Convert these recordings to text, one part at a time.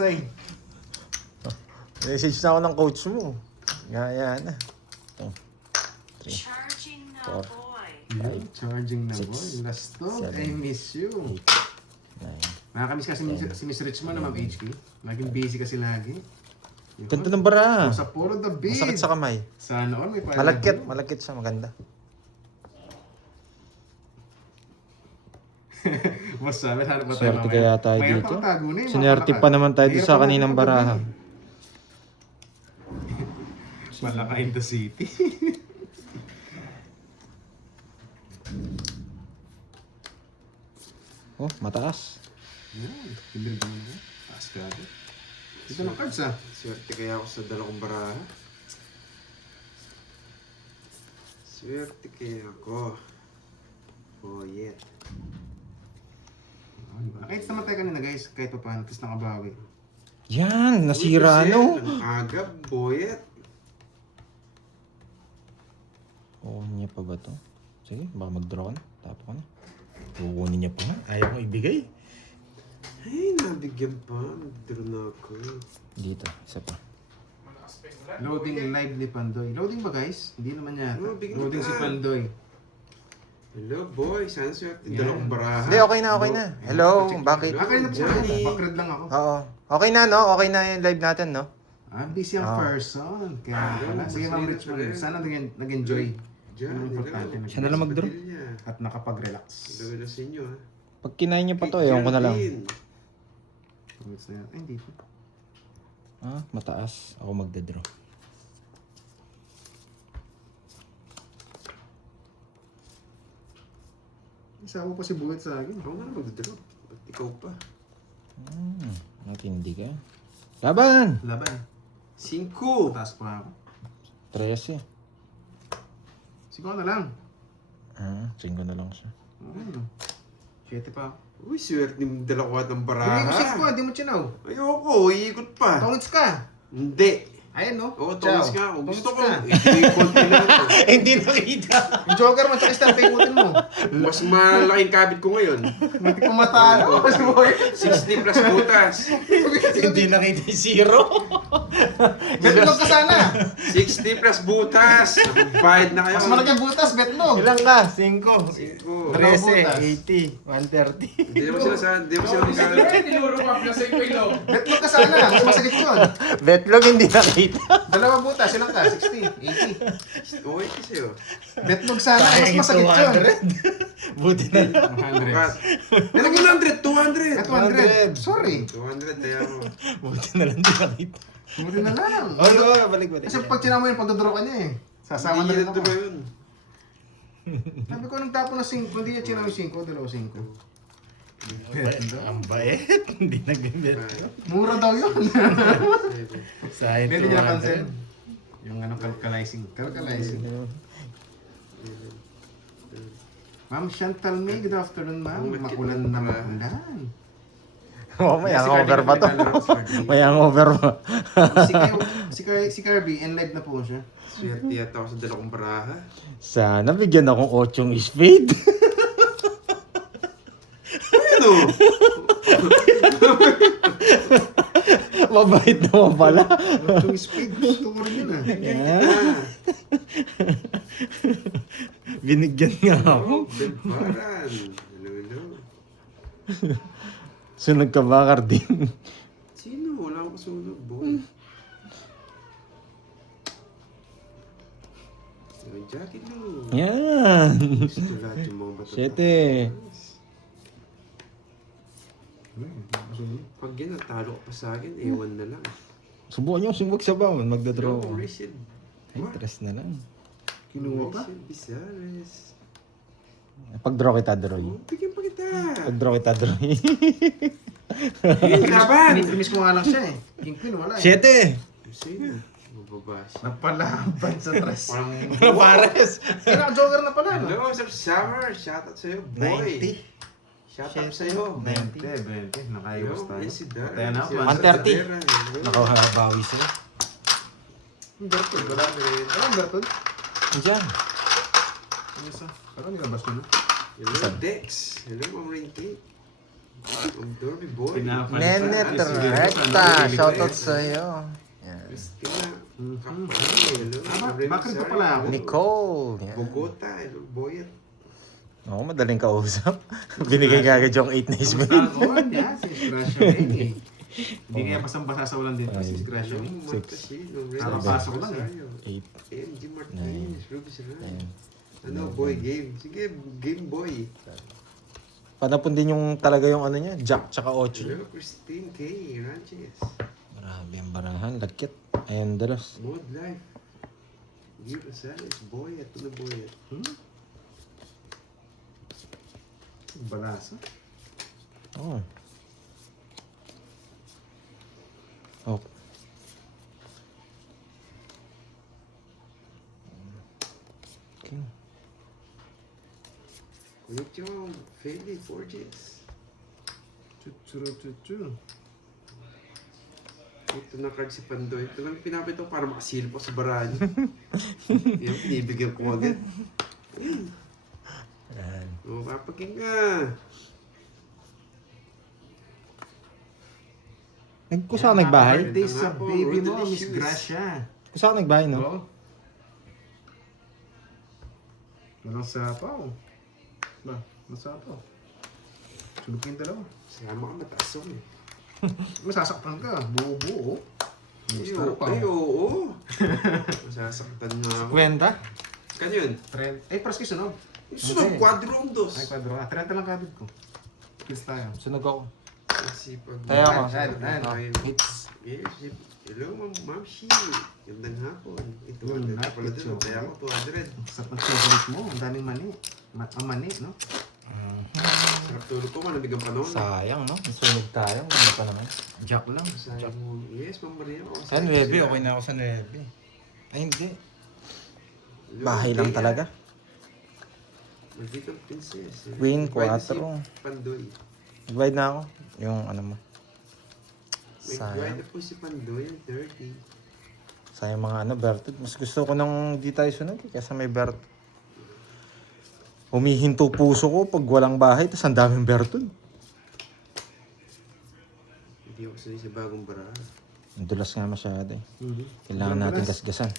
Ay. Message na ako ng coach mo. Gaya na. 3, Charging na 4, boy. Charging na 6, boy. Last to. 7, I miss you. 9. Nakakamiss kasi si Miss Richmond na Ma'am HQ. Laging busy kasi lagi. Yun. Ganda ng bara. Sa puro the beat. Masakit sa kamay. Sana all may Malagkit. Malagkit siya. Maganda. Mas sabi, hanap ba tayo Swerte mamaya? kaya tayo Mahirap dito. ang tago na eh, Sinerte mga pa naman tayo Mahirap sa pa kaninang naman baraha. Malaka in the city. Oh, mataas. Yan, kilir ka mo. Taas ka agad. Ito ng cards ah. Swerte kaya ako sa dalawang baraha. Swerte kaya ako. Oh, yeah. Kahit namatay kanina guys, kahit pa paano, tapos nakabawi. Yan, nasira no. Ang aga, boyet. Oo, niya pa ba to? Sige, baka mag-draw ka na. Tapo ka na. Kukunin niya pa nga. Ayaw kong ibigay. Ay, nabigyan pa. Nag-draw na ako. Dito, isa pa. Loading live ni Pandoy. Loading ba guys? Hindi naman yata. Oh, bigyan Loading ka. si Pandoy. Hello, boy. Sana swerte. Yan. Dalawang baraha. Hindi, okay na, okay na. Hello, bakit? Kanina po Johnny. bakred lang ako. Oo. Okay na, no? Okay na yung live natin, no? Busy ang person. Kaya pala. Sige Ma'am masaya Richmond, pa rin. sana nag-enjoy. Diyan, Ang importante. hello. Siya na lang mag-draw. Padilla. At nakapag-relax. Hello na sa inyo, ha. Pag kinain niyo pa to, ewan ko na lang. Pagkits na yan. Ay, hindi po. Ah, mataas. Ako magdadraw. Isama pa si Buwit sa akin. Ako nga na mag-draw. Ba't ikaw pa? Matindi ka. Laban! Laban. 5. Taas pa ako. 13. Sigaw na lang. 5 na lang siya. Ano? 7 pa ako. Uy, swerte ng dalawa ng Hindi baraha. mo 6 po, hindi mo chinaw. Ayoko, iikot pa. Tongits ka. Hindi. Ayan no? Oo, Ciao. tongis nga ako. Gusto ko, Tongits i-ikot nila to. Hindi nakita. Yung joker mo, tsaka stamp, ikutin mo. Mas malaking kabit ko ngayon. Mati ko matalo. Si Buwit. 60 plus butas. Hindi nakita yung zero. Betlog ka sana. 60 plus butas. Bayad na kayo. Mas malaki ang butas, betlog. Ilang ka? 5. 5. 13, 80, 130. Hindi naman sila hindi naman sila magkakaroon. Tinuro pa plus sa ilong. Betlog ka sana. Mas masakit yun. Betlog hindi nakita. Dalawang butas, ilang ka? 60, 80. Okay kasi oh. Betlog sana. Mas masakit yun. Buti na lang. 100. Ano 100? 200. 200. Sorry. 200 kaya ako. Buti na lang hindi nakita. Buti na lang. Balik. Kasi pag sinama yun, pagdodoro ka niya eh. Sasama na rin Hindi ako. ba yun? Sabi ko nang tapo na 5, hindi niya sinama yung 5, dalawa 5. Ang bait. Hindi nagbibet. Mura daw yun. Sayang Hindi niya napansin. Yung ano, calculizing. Ma'am Chantal May, good afternoon ma'am. Makulan na makulan. Oh, may hangover pa to. May hangover pa. Si Kirby, live na po siya. Swerte yata ako sa dalawang baraha. Sana bigyan akong 8 speed. Ano? Mabait naman pala. Yung speed, gusto ko rin yun ah. Binigyan nga ako. Bebaran. Hello. Sunog ka bakar din. Sino? Wala akong kasunod, boy. Yung jacket mo. Yan. Gusto lahat yung mga bata. 7. Pag yan, natalo ka pa sa akin, ewan na lang. Subukan nyo, sumubok sa bawon. Magdadraw. No, Rashid. Ay, 3 na lang. Kinuha pa? Rashid Bizares. Pag-draw kita, Droy. Oh, bigyan pa kita. Pag-draw kita, Droy. Hey, laban! Miss ko nga lang siya eh. King Queen, wala eh. 7. Sino? Mababa siya. Napalaban sa tres. Ano pares? Joker na pala. No? Hello, Sir Summer. Shoutout sa'yo, boy. 90. Shoutout sa'yo. 20. Nakayos Hello, tayo. yan si Dar. Patayan na ako. 130. Nakabawi sila. Bertol, wala. Walang Bertol. Diyan. Ano isa? Parang nilabas ko na. Hello, Dex. Hello, Ma'am Rain Kate. Ang Derby boy. Nenet Recta, shoutout sa'yo. Yan. Christina. Mhm. Bakit ko pala ako? Nicole. Yan. Bogota. Hello, Boyet. Oo, madaling kausap. Binigay ka agad yung 8 na ismail. Oo, yan. Si Disgrasya rin eh. Hindi kaya basang-basa sa ulan dito si Disgrasya. Yung Martasino. Nakapasok lang eh. 8. MG Martinez. Ruby Sara. Ayan. Ano, boy, game. Sige, game boy. Panapon din yung talaga yung ano niya, Jack tsaka 8. Hello, Christine K. Ranches. Grabe ang barahan, lagkit. Ayan, dalos. Mod Life. Gil Rosales. Boyet. Ano, Boyet? Balasa. Oh. Oh. Okay. Kulichong. Feli Forges. Chuchu. Ito na card si Pandoy. Ito lang pinapito para makasilip ako sa barahan. Yan, pinibigyan ko agad. Ayan. Ayan. O, papaking ka. Kung saan nagbahay? Birthday sa Ako, baby Rodely mo, Miss Shoes. Gracia. Kung saan nagbahay, no? Oo. Walang sapaw. Ba, masapaw. Sulupin dalawa. Sama ka, mataas ako eh. Masasaktan ka. Buo-buo. Ay, oo. Masasaktan na ako. Kwenta? Kan yun? Trend. Ay, paras kayo sunog. Sunog, Hindi. quadrondos. Ay, kwadro. 30 lang kabid ko. Kiss tayo. Sunog ako. Sipag. Tayo ako. Ayun. Hits. Yes, hello, Ma'am Shi. Gandang hapon. Ito, Yun, ang pala hapon, doon. Kaya ako 200. Sa pag-favorite mo, ang daming mani. Ang mani, no? Sarap tulog ko, malamig ang panahon. Sayang, no? Sunog tayo. Ano pa naman? Jack lang. Sayang mo. Yes, Ma'am Maria. Sa 9, okay na ako sa 9. Ay, hindi. Bahay lang talaga. Malditong princess. Queen, Nag-ride na si 4. Pandoy. Nag-ride na ako. Yung ano mo. Nag-ride Sayang. na po si Pandoy, ang 30. Sayang mga ano, Bertud. Mas gusto ko nang di tayo sunog eh, kaysa may Bertud. Humihinto puso ko pag walang bahay, tapos ang daming Bertud. Hindi ako sanay sa bagong baraha. Ang dulas nga masyado eh. Mhm. Kailangan Sobrang natin dulas. gasgasan.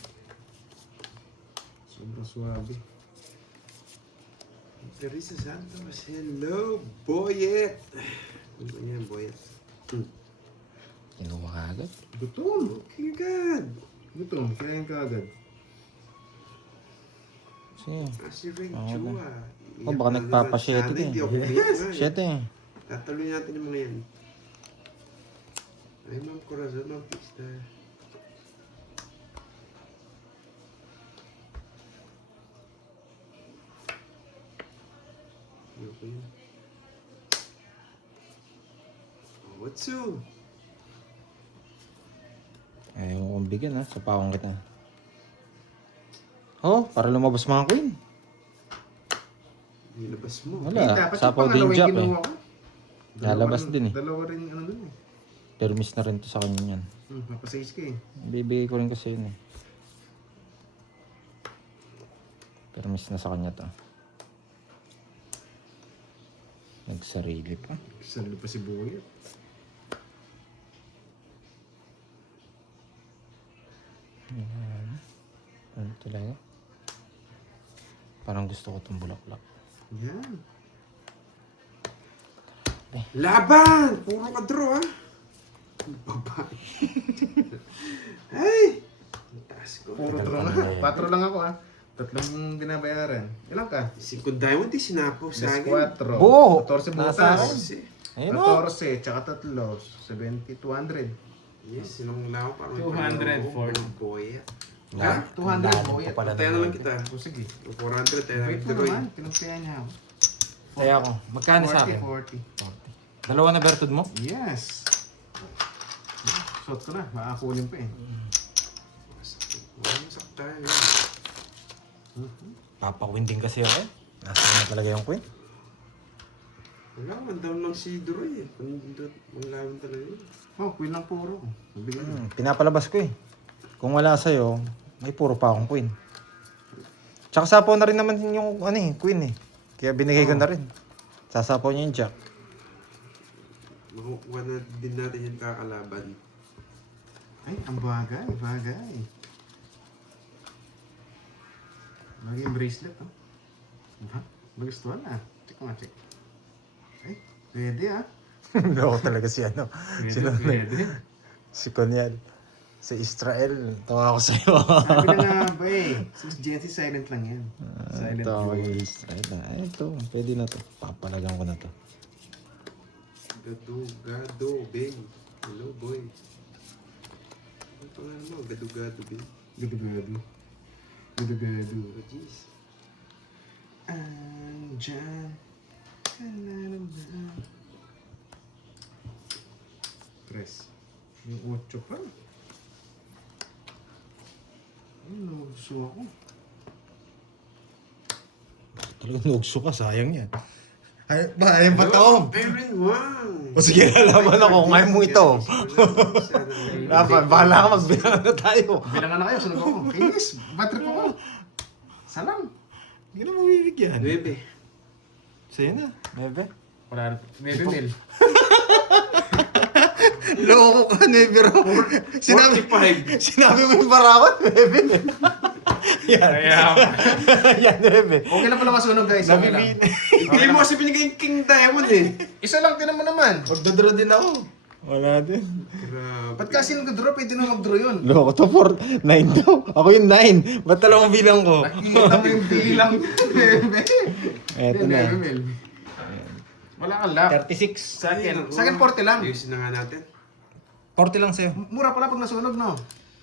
Sobrang suwabe. Teresa Santos, hello, Boyet! Ano yan, Boyet? Kinuha ka agad. Gutom. Okay, God! Gutom. Kain ka agad. Sige. Si Ring Oo, Chua. Oh, baka nagpapasyete Sana din. hindi ako umiyak. Shit eh. Tatuloy natin yung mga yan. Ay, Ma'am Corazon, Ma'am Pista. Okay. Oh, what's up? Ayaw kong bigyan ha. Sa pawang kita. Oh, para lumabas mga queen. Nilabas mo. Wala. Dapat yung Sapaw din pangalawang Jack eh. kinuha ko. Lalabas din eh. Dalawa rin ano dun eh. Permis na rin to sa kanya yan. Napasayis ka eh. Bibigay ko rin kasi yun eh. Permis na sa kanya to. Nagsarili pa. Salo pa si Boyet. Ano talaga? Parang gusto ko itong bulaklak. Yan. Laban! Puro ka draw, ha? Babae. Ay! Ang taas ko. Puro Tagal tro pa na. na yan. 4 lang ako ah. 3 binabayaran. Ilan ka? Si Diamond, di sinapaw sa Plus akin. 4. Buo! 14 Nasa butas. akin. Kasi, Ayun o! 14, tsaka 3. 70, 200. yes, sinong lao parang 240. Boy. Lahat. 200 Lahat po pa yan. pala Tayo ng naman mga- kita. O sige. 400, tayo Wait naman mo tuloy. naman. Pinagkaya niya ako. Kaya ako. Magkano sa akin? 40. Dalawa na bertud mo? Yes. Shot ko na. Makakunin pa eh. Walang saktan. Papawin din kasi ako eh. Nasa na talaga yung queen. Wala, man down lang si Duroy eh. Pandot, manglawan talaga yun. Oh, queen lang puro. Mabigyan mo. Pinapalabas ko eh. Kung wala sa'yo, may puro pa akong queen. Tsaka sapaw na rin naman yung ano eh, queen eh. Kaya binigay ko na rin. Sasapaw niya yung jack. Makukuha na din natin yung kakalaban. Ay, ang bagay, bagay. Bagay yung bracelet, oh. Diba? Magustuhan na. Check mo nga, check. Ay, pwede ah. Loko talaga si ano. Pwede, pwede. Si Konyal. Si Israel. Tawa ako sa'yo. Sabi na nga ba eh. Sus Jency, silent lang yan. Silent Tawa ko viewer. yung Israel. Ay, ito. Pwede na to. Papalagan ko na to. Gado, Ben. Hello, boy. Ano pangalan mo? Gado, Ben. Gado-gado. Gado-gado. Oh, jeez. Andyan. Kalalanda. Press. Yung 8 pa. Ay, nagusto ako. Talagang nugso ka. Sayang yan. Ay, ba? Ayun ba to? Aaron Wang! O sige, lalaman ako kung ayaw mo ito. Dapat, bahala ka magbilang na tayo. Bilangan na kayo, sunog ako. Kainis, bad trip ako. Salam. Hindi na mabibigyan. 9. Sa'yo na. Bebe. Wala, maybe Mel. Loko ka, Nebero. 45. Sinabi mo yung barakot, Bebe. Yan. Yan, Bebe. Okay na pala masunog guys, okay lang. Hindi mo kasi binigay yung King Diamond eh. Isa lang, tinan mo naman. Magdodraw din ako. Wala din. Grabe. Ba't kasi nag-draw, pwede na mag-draw yun. Loko to, 9 daw. Ako yung 9. Ba't dalawang bilang ko? Nakikita mo yung bilang. Bebe. Eto Hindi, na. Mel. Wala kang lap. 36. Sa akin 40 lang. Ayusin na nga natin. 40 lang sa'yo. Mura pala pag nasunog, no?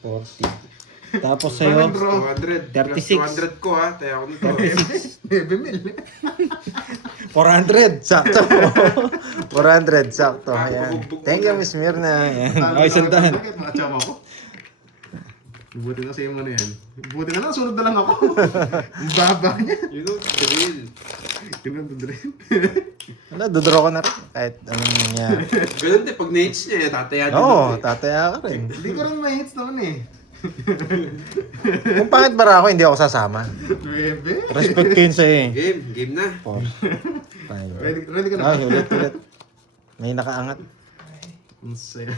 40. Tapos Parang sa'yo, draw. 200. 36. Plus 200 ko ha. Tayo ako nito. Bebe Mel. 400. Sakto. 400. Sakto. Ayan. Thank you, Miss Mirna. Ayan. Okay, sandahan. Bakit mga tsama ko? Buti na sa'yo mo na yan. Buti na lang, sunod na lang ako. Ang baba niya. You know, the real. Yun ang dudrin. Ano, dodraw ko na rin. Kahit anong nangyari. Ganun din, pag na-hits niya, tataya din Oo, ako eh. tataya ka rin. Hindi ko rin ma-hits naman eh. Kung pangit bara ako, hindi ako sasama. Bebe. Respect ko yun sa'yo eh. Game na. 4, 5. Ready ka na? Ay, ulit. May nakaangat. Ang saya.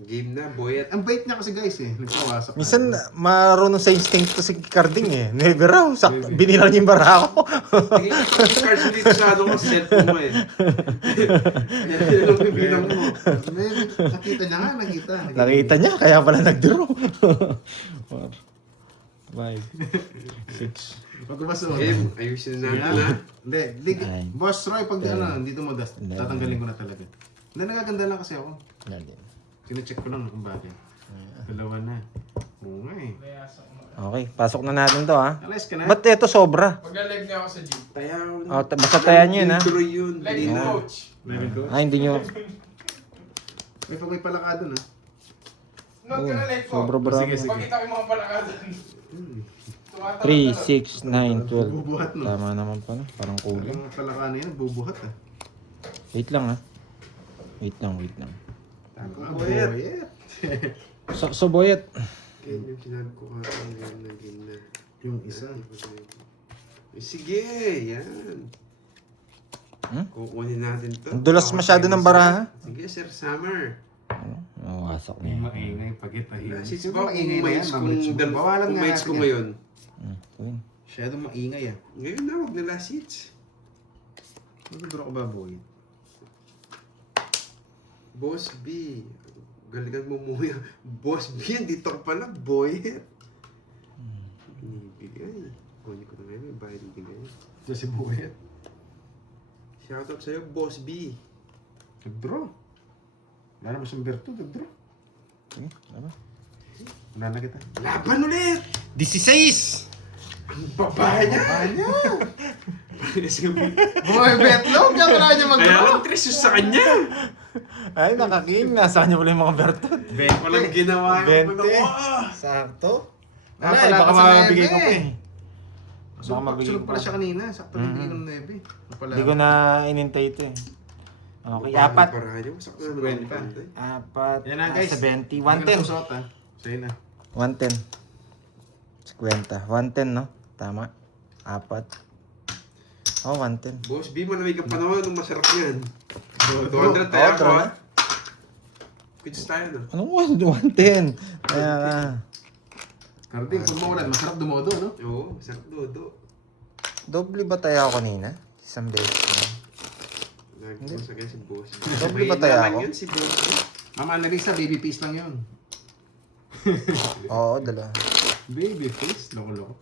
Game na, boyet. Ang bait niya kasi guys eh. Nagpawasak. Minsan, marunong sa instinct to si Carding eh. Never raw. Binilang niya yung bara ako. Tingin ko yung cards mo dito sa ano ko, cellphone mo eh. Yan ang bibilang mo. Bebe, nakita niya nga, nakita. Nakita niya, kaya pala nag-draw. 4, 5, 6. Pag gumaso. Game, ayusin na natin ha. Hindi, Nine. Boss Roy, pag Ten. ano, dito mo dust, Eleven. tatanggalin ko na talaga. Hindi, nagaganda lang kasi ako. Yan. Sinecheck ko lang kung bakit. Dalawa na. Oo nga eh. Okay, pasok na natin to ha. Alis ka na? Ba't ito sobra? Mag-live nga ako sa gym. Tayaw na. Oh, basta tayan nyo yun ha. Intro yun. Live Kanina. coach. Meron ko. Ay, hindi nyo. May pag may palaka doon ah. Note ka na live ko. Sobra bra. Sige, sige. Pakita ko yung mga palakad. 3, 6, 9, 12. Bubuhat no. Tama naman pala. Parang kulang. Ang palaka na yan, bubuhat ah. Wait lang ha. Wait lang. Ah, Boyet. boyet. So boyet. Game yung sinabi ko ka. Game na. Yung isa. Sige, yan. Kukunin natin to. Ang dulas masyado ng baraha. Sige, Sir Summer. Ano? Wasak May niya. maingay pagkitahin. Since ba kung mates Bawalan kung nga mates natin ko yan. ngayon. Queen. Masyadong maingay ah. Ngayon na, wag na last hits. Nag-draw ko ba boy? Boss B. Galingan mo muna. Boss B, dito ka pala, boy. Binibigay. Kunin ko na ngayon, may bayad bigay. Ito si boyet. Shoutout sa'yo, Boss B. Nag-draw. Wala naman siyang berto, nag-draw. Ano? Wala na kita. Laban ulit! 16! Ang babae niya! Kanya! Sige, Boy, betlog! Kaya wala niya kaya mag-draw. lang, tres yung sa kanya. Ay, nakaking. Nasaan niya pala yung mga bertot? Walang ginawa yung 20. panawa. Sakto. Ah, Wala, baka sa mabigay nebe. ko pa eh. So, Baka mabigay sulog ko pala pa. siya kanina. Sakto nabigay ko ng 9. Pala. Hindi ko na inintay ito eh. Okay, Babae 4. pa rin. Sakto naman ang 50. pantay. 4. Yan na guys. 70. Hindi ko na 110. susot ah. Sa'yo na. 110. 50. 110, no? Tama. 4. Oh, 110. Boss B, malamig ang panahon nung masarap yan. 200 Oh, tayo ako draw ha. na. Quits tayo na. Anong 110? Kaya ka. Carding, kung maulan, masarap dumodo, no? Oo, sarap dodo. Doble ba tayo ako kanina? Isang beses lang. Lagi ko sa kanya si boss. Doble ba tayo lang ako? yun si boss. Mama Annalisa, baby face lang yun. Oo, dala. Baby face? Loko-loko.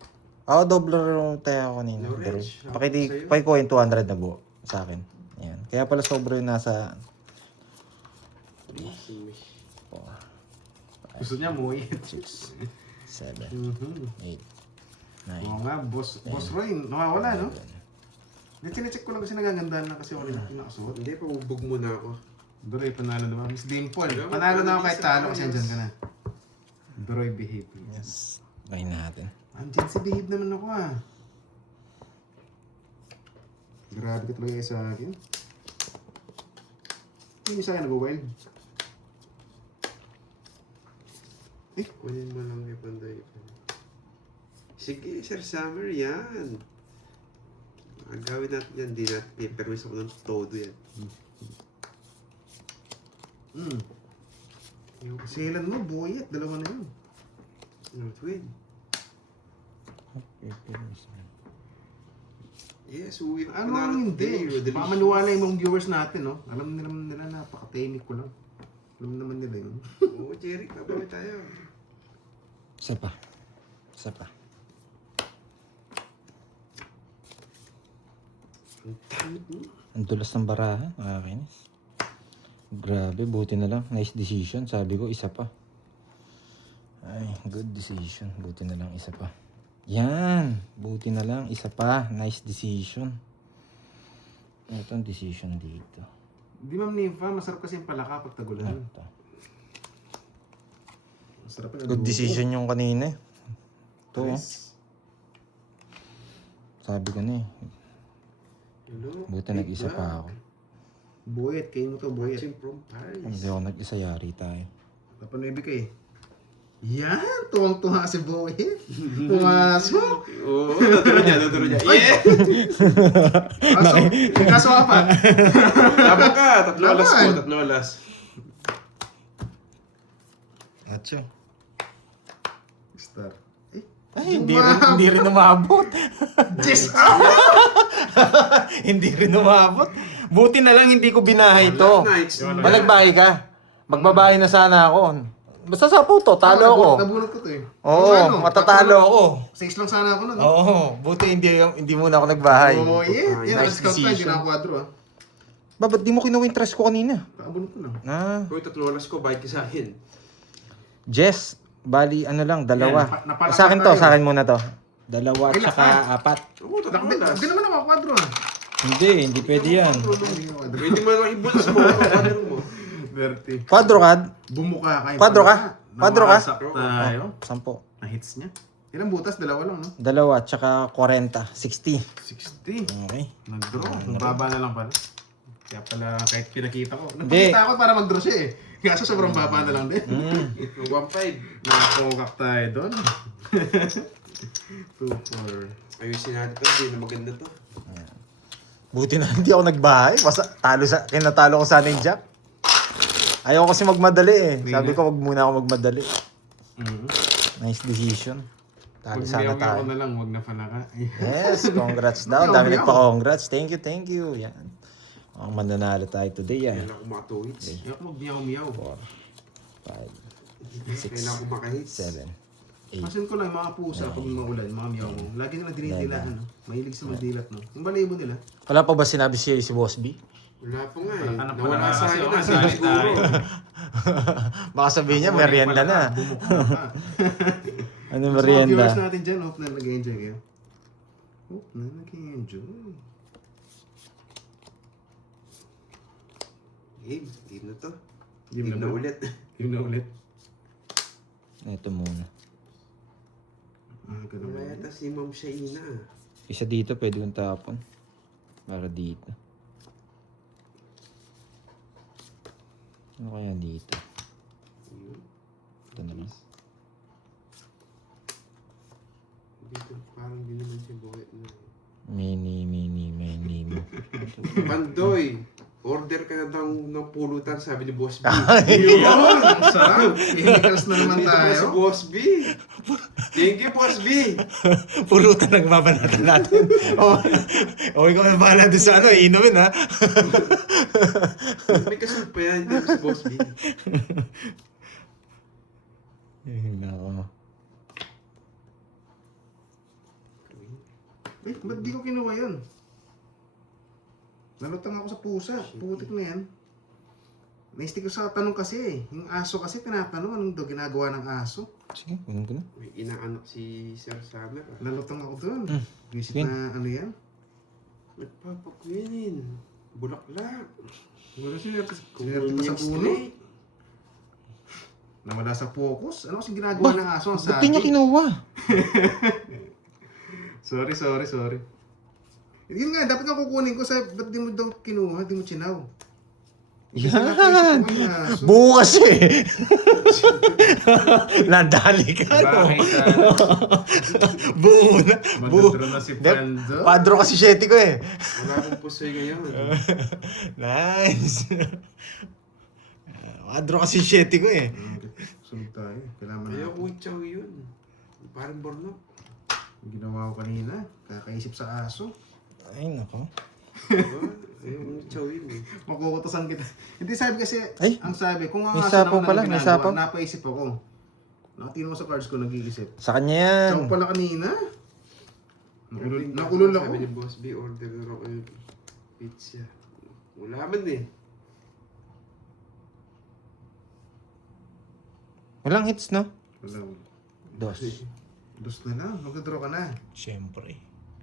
Oo, doble rin tayo ako kanina. No, Pero, Rich. Ako sa'yo. paki ko yung 200 na buo sa akin. Yan. Kaya pala sobra yung nasa Gusto niya mo 6, 7, 8, 9, Oo nga, boss Roy, nawawala, no? Hindi, chinecheck ko lang kasi nagagandaan na kasi ako nila pinakasuot. Hindi, pabubog muna ako. Duroy, panalo naman. Miss Dimple, Alam mo, panalo na ako kahit Annalisa, talo kasi ayos. andyan ka na. Duroy, behave. Yes. Kain natin. Andyan si behave naman ako, ah. Grabe ka talaga sa akin. Hindi sa akin nag-wild. Kunin mo lang yung panday. Sige, Sir Summer, yan. Gawin natin yan. Di natin i-permis ako ng todo yan. Silan mo, buoyet. Dalawa na yun. Northwind. Yes, uwi ako Ano na ang hindi? today. Baka maniwala yung mga viewers natin, no? Alam nila napaka-tahimik ko lang. Alam naman nila yun. Oo, Jerry, babawin tayo. Isa pa. Isa pa. Ang tamit mo. Ang dulas ng baraha. Nakakainis. Grabe, buti na lang. Nice decision. Sabi ko, isa pa. Ay, good decision. Buti na lang, isa pa. Yan! Buti na lang, isa pa. Nice decision. Ito ang decision dito. Di ma'am Niva, masarap kasi yung palaka pag tagulan. Ito. Masarap yung Good adobo. decision yung kanina eh. Ito oh. Yes. Sabi ko na eh. Hello? Buti nag-isa pa ako. Buoyet, kayo mo to, buoyet. Watching from Paris. Hindi ako nag-isa, yari tayo. Napanuibig ka eh. Yan! Tuwang-tuwa si Buoyet. Pumasok! Oo, tuturo niya. Yeah! Kaso, may kaso ka pa. Tama ka, tatlo alas ko, Laban. tatlo alas. Acho. Star. Eh, Ay, hindi rin umabot. Yes! Hindi rin umabot. Buti na lang hindi ko binahay ito. Nights. Malagbahay ka. Magbabahay na sana ako. Basta sa puto, talo ako. Nabunot ko to eh. Oo, Ano, matatalo ako. 6 lang sana ako nun. Oo, buti hindi muna ako nagbahay. Oh, yeah. Yan, Nice nice scout tayo. Hindi decision. na ako quadro ah. Ba't di mo kinuha yung tres ko kanina? Nakabunot ko lang. Ah, Tatlo alas ko, bayad ka sa akin. Jess, bali ano lang, dalawa. Yan, napalaka Sa akin to, tayo. sa akin muna to. Dalawa Ilan tsaka ka? 4. Oo, tatlo Nakabit. alas. Hindi naman ako quadro ah. Hindi pwede yan. Hindi ako quadro. Pwede mo lang i-bulls mo, kapatid mo. Berti. Quadro kad? Bumuka kayo. Quadro ka? Quadro ka? Namasak tayo. 10. Na-hits niya. Ilang butas? Dalawa lang, no? Dalawa tsaka 40. 60. 60. Okay. Nag-draw. Mababa na lang pala. Kaya pala kahit pinakita ko. Hindi. Napakita ako para mag-draw siya eh. Kaso sobrang baba na lang din. 1.5. Nakakokak tayo doon. 2-4. Ayusin natin ito, hindi na maganda to. Buti na hindi ako nagbahay. Kinatalo ko sana yung jack. Ayaw kasi magmadali eh. Sabi ko, wag muna ako magmadali. Nice decision. Talo sana Mag-meow-meow tayo. ko na lang, wag na panaka. Yes, congrats daw. Dami nagpa-congrats. Thank you. Yan. Ang mananalo tayo today yan. Kailangan ko makatuhits. Yok mag-meow-meow. 4, 5, Kailangan ko makahits. 7, 8. Masin ko lang yung mga pusa pag maulan, mga meow mo. Lagi nila dinidilaan, no? Mahilig sa magdilat, no? Yung balibo nila. Wala pa ba sinabi si Boss B? Wala pa nga eh. Ano pa Nawala naman sa kasi akin ako, na, sali siguro. tayo. Baka sabihin niya, merienda na. Bumukha ka. Ano Sa mga merienda? viewers natin dyan, hope na nag-enjoy kayo. Hope na nag-enjoy. Game na to. Game Game na na ba? ulit. Game na ulit. Ito muna. Ganun Wala ba? yata si Ma'am Shaina. Isa dito, pwede kong tapon. Para dito. Ano kaya dito? Ito na lang. Dito, parang di naman si Boy. Mini mo. Pandoy! Order ka na daw ng pulutan, sabi ni Boss B. Yun! Ang sarap! Chemicals na naman Dito pala si tayo. Boss B. Thank you, Boss B. Pulutan ang babanatan natin. O ikaw na bahala doon sa ano, inumin ha. May kasunod pa yan. Dito si Boss B. Nako. Eh, ba't di ko kinuha yun? Nalutang ako sa pusa. Putik na yan. Naistik ko sa tanong kasi eh. Yung aso kasi tinatanong anong daw ginagawa ng aso. Sige, kunin ko na. May inaanak si Sir Summer. Nalutang ako doon. Visit Queen. na ano yan. Nagpapakwinin. Bulaklak. Wala sinerte ko sa Kuminyang puno. straight. Nawala sa focus. Ano kasing ginagawa ng aso? Ang Ba't di niya sabi. kinuha? Sorry. Yun nga, dapat nga kukunin ko. Sabi, ba't di mo daw kinuha? Di mo chinaw. Kasi Yan! napaisip ko ang aso. Bukas eh! Nadali ka, no? Bakit Buo na. Buo. Madadro na si Hindi, Pando. Padro kasi syete ko eh. Wala akong pusoy ngayon. Nice. Padro kasi syete ko eh. Sunod tayo. Kailangan Ayaw na ko chow yun. Parang borno. ginawa ko kanina. Kakaisip sa aso. Ay, nako. Diba? Ayaw ko chow yun eh. Makukutosan kita. Hindi sabi kasi, Ay, ang sabi, kung ang may aso sapaw naman pala, ang may ginagawa, sapaw. napaisip ako. Nakatingin mo sa cards ko, nag-iisip. Sa kanya yan. Chow pala kanina. Nakulol ako. Sabi ni Boss B, order na ako yung pizza. Wala man eh. Walang hits, no? Wala. Dos. Dos na lang. Magdadraw ka na. Siyempre.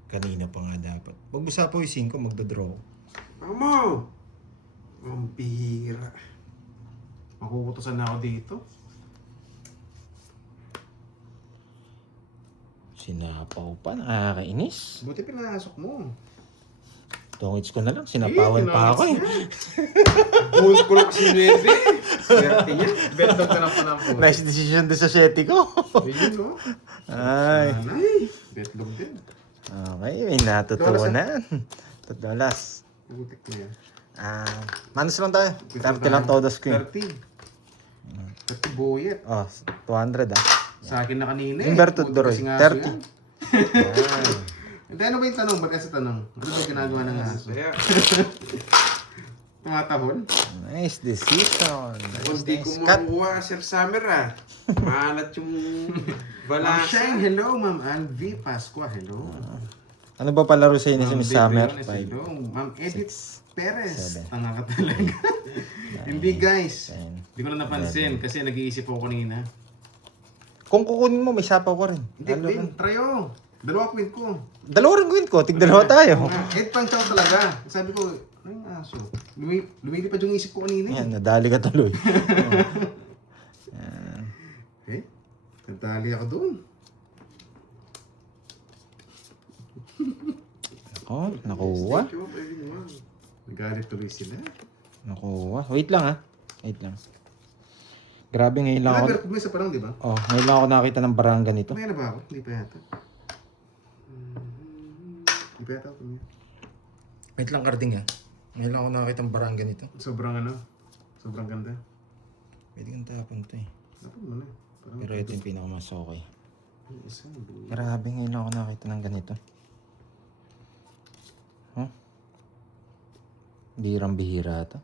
Kanina pa nga dapat. Pag basa po yung 5, magdodraw. Amo! Ang bihira. Makukutosan na ako dito. Sinapaw pa. Nakakainis. Buti pinasok mo. Tungits ko na lang. Sinapawan pa ako eh. Bulls ko lang si Nueve. Swerte niya. Betlog ka ng panampo. Nice decision din sa syete ko. Ayun, no? Ay. Sana. Betlog din. Okay, may natutunan. $2. Butik na yan. Manos lang tayo. 30 lang todos ko yun. 30. 30 buyet. Oh, 200 ah. Sa akin na kanina eh. Inverted Buti Doroy. kasi nga aso 30. yan. Hindi, ano ba yung tanong? Ba't kasi tanong? Ano ba ginagawa ng aso? Kaya, Tumatahon? Nice decision. kung di ko Cut. makukuha, Sir Summer ah. Maalat yung Ma'am Shine, balasa. hello. Ma'am Alvi Pasqua, hello. Ano ba palaro sa inyo si Ma'am Miss Vic Summer? Leones, 5. hello. Ma'am Edith Perez. 7. Tanga ka talaga. Hindi guys. 10. Hindi ko na napansin kasi nag-iisip ako kanina. Kung kukunin mo, may sapaw ko rin. Hindi, Ano din. rin? Tryo. Dalawa queen ko. Dalawa rin gawin ko. Tig-dalawa tayo. 8 pang chow talaga. Sabi ko, ano yung aso? Lumilipad yung isip ko kanina. Yan, nadali ka tuloy. Yan. Eh, nagdali ako doon. Ako, nakuha. Thank you, everyone. Nagalit tuloy sila. Nakuha. Wait lang ha. Wait lang. Grabe ngayon lang ako. Pero may isa pa lang, di ba? Oh, ngayon lang ako nakita ng barangay nito. Tumaya na ba ako? Hindi pa yata. Hindi pa yata ako tumaya. Wait lang, Karding ha. Ngayon lang ako nakita ng barangay nito. Sobrang ano? Sobrang ganda. Pwede kang tapon to eh. Tapos mo na. Parang Pero ito yung pinakamas okay. yung isa. Grabe ngayon lang ako nakita ng ganito. Huh? Bihirang-bihira ito.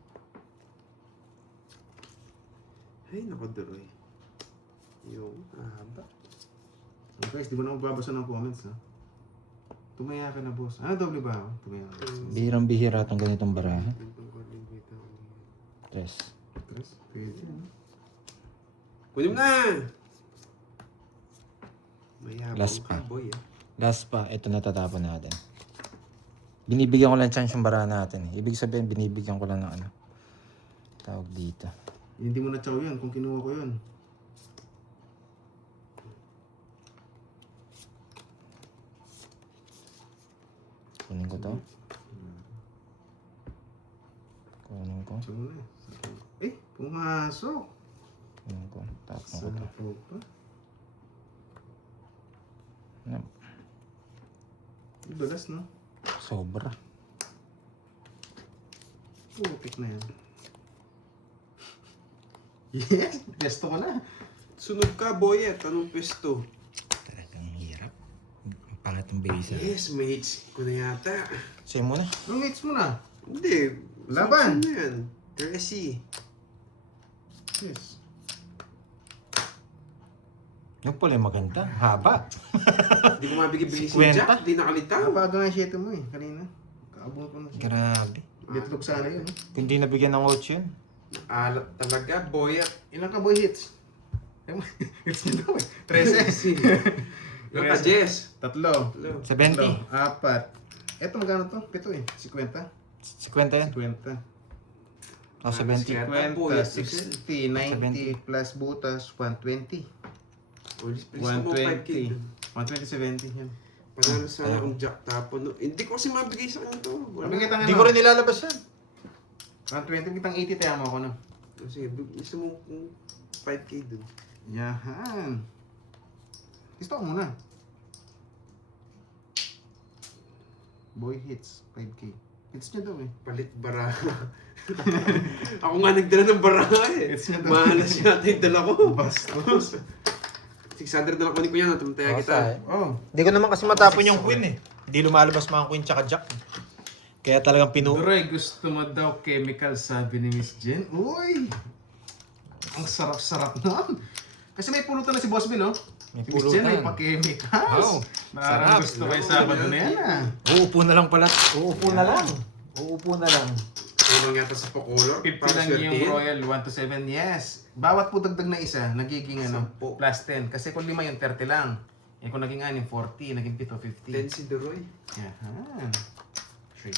Ay, nakaduroy. Yung haba. Guys, di ba na magbabasa ng comments ha? Tumaya ka na boss. Ah, doble ba ako? Tumaya ka. Bihirang-bihira itong ganitong baraha. Tres. Tres? Pwede ano? Kunin mo na! Mayabang Last ka, pa. boy ah. Last pa, ito natatapon natin. Binibigyan ko lang chance yung baraha natin. Ibig sabihin, binibigyan ko lang ng ano. Tawag dito. Hindi mo na chow yan kung kinuha ko yun. Kunin ko to. Kunin ko. Chow na. Eh, pumasok. Kunin ko. Tapon ko to. Sapog pa. Ano? Dulas no? Sobra. Putik na yan. Yes, pesto ko na. Sunod ka, Boyet. Anong pwesto? Talagang hirap. Ang pangat ng base. Yes, mates ko na yata. Sa'yo muna. Anong hits mo na? Hindi. Laban. Saan na yan? Tracy. Yes. Yung pala yung maganda. Haba. Hindi ko mabigay-bigay si 50. Jack. Hindi nakalitaw. Kabaga nga siya mo eh, kanina. Kaabot ko na siya. Grabe. Bitlog sana yun. eh. Kung di nabigyan ng 8 yun. Alat talaga, Boyet. Ilang ka boy hits? Hits niya daw eh. 13. Ilan ka, Jess? Tatlo. 70. Tatlo. Apat. Eto magkano to? 7 eh. 50. 50 yan. 50. O, 70. 50, 60, 90 plus butas, 120. Please mo 5K. 120, 70 yan. Panalo sana kung Jack tapon. No? Hindi ko kasi mabigay sa kanya to. Sabi kita nga Hindi ko rin nilalabas yan. 120 kitang 80, tayo mo ako no. Sige, gusto mo kung 5K dun. Yahan. Gusto ko muna. Boy hits, 5K. Hits niya daw eh. Palit bara. Ako nga nagdala ng bara eh. It's not- Mahalas yata yung dala ko. Bastos. 600 na lang kunin ko yan. Tumutaya kita. Oh. Hindi ko naman kasi matapon yung queen eh. Hindi lumalabas mga queen tsaka jack. Kaya talagang Duray, gusto mo daw chemical, sabi ni Miss Jen. Uy! Ang sarap-sarap nun. Kasi may pulutan na si Boss Bill, oh. May Si Miss Jen may pulutan. pa-chemicals. Wow. Parang gusto ko yung Sabado na yan, ah. Uupo na lang pala. Uupo na lang. Uupo na lang. Kulang yata sa Pocolor. 50 lang yung Royal, 1 to 7, yes. Bawat po dagdag na isa, nagiging ano, 10. plus 10. Kasi kung 5 yung 30 lang. Eh kung naging 6, 40, naging 7, 50. 10 si Duroy. Yahan. 3,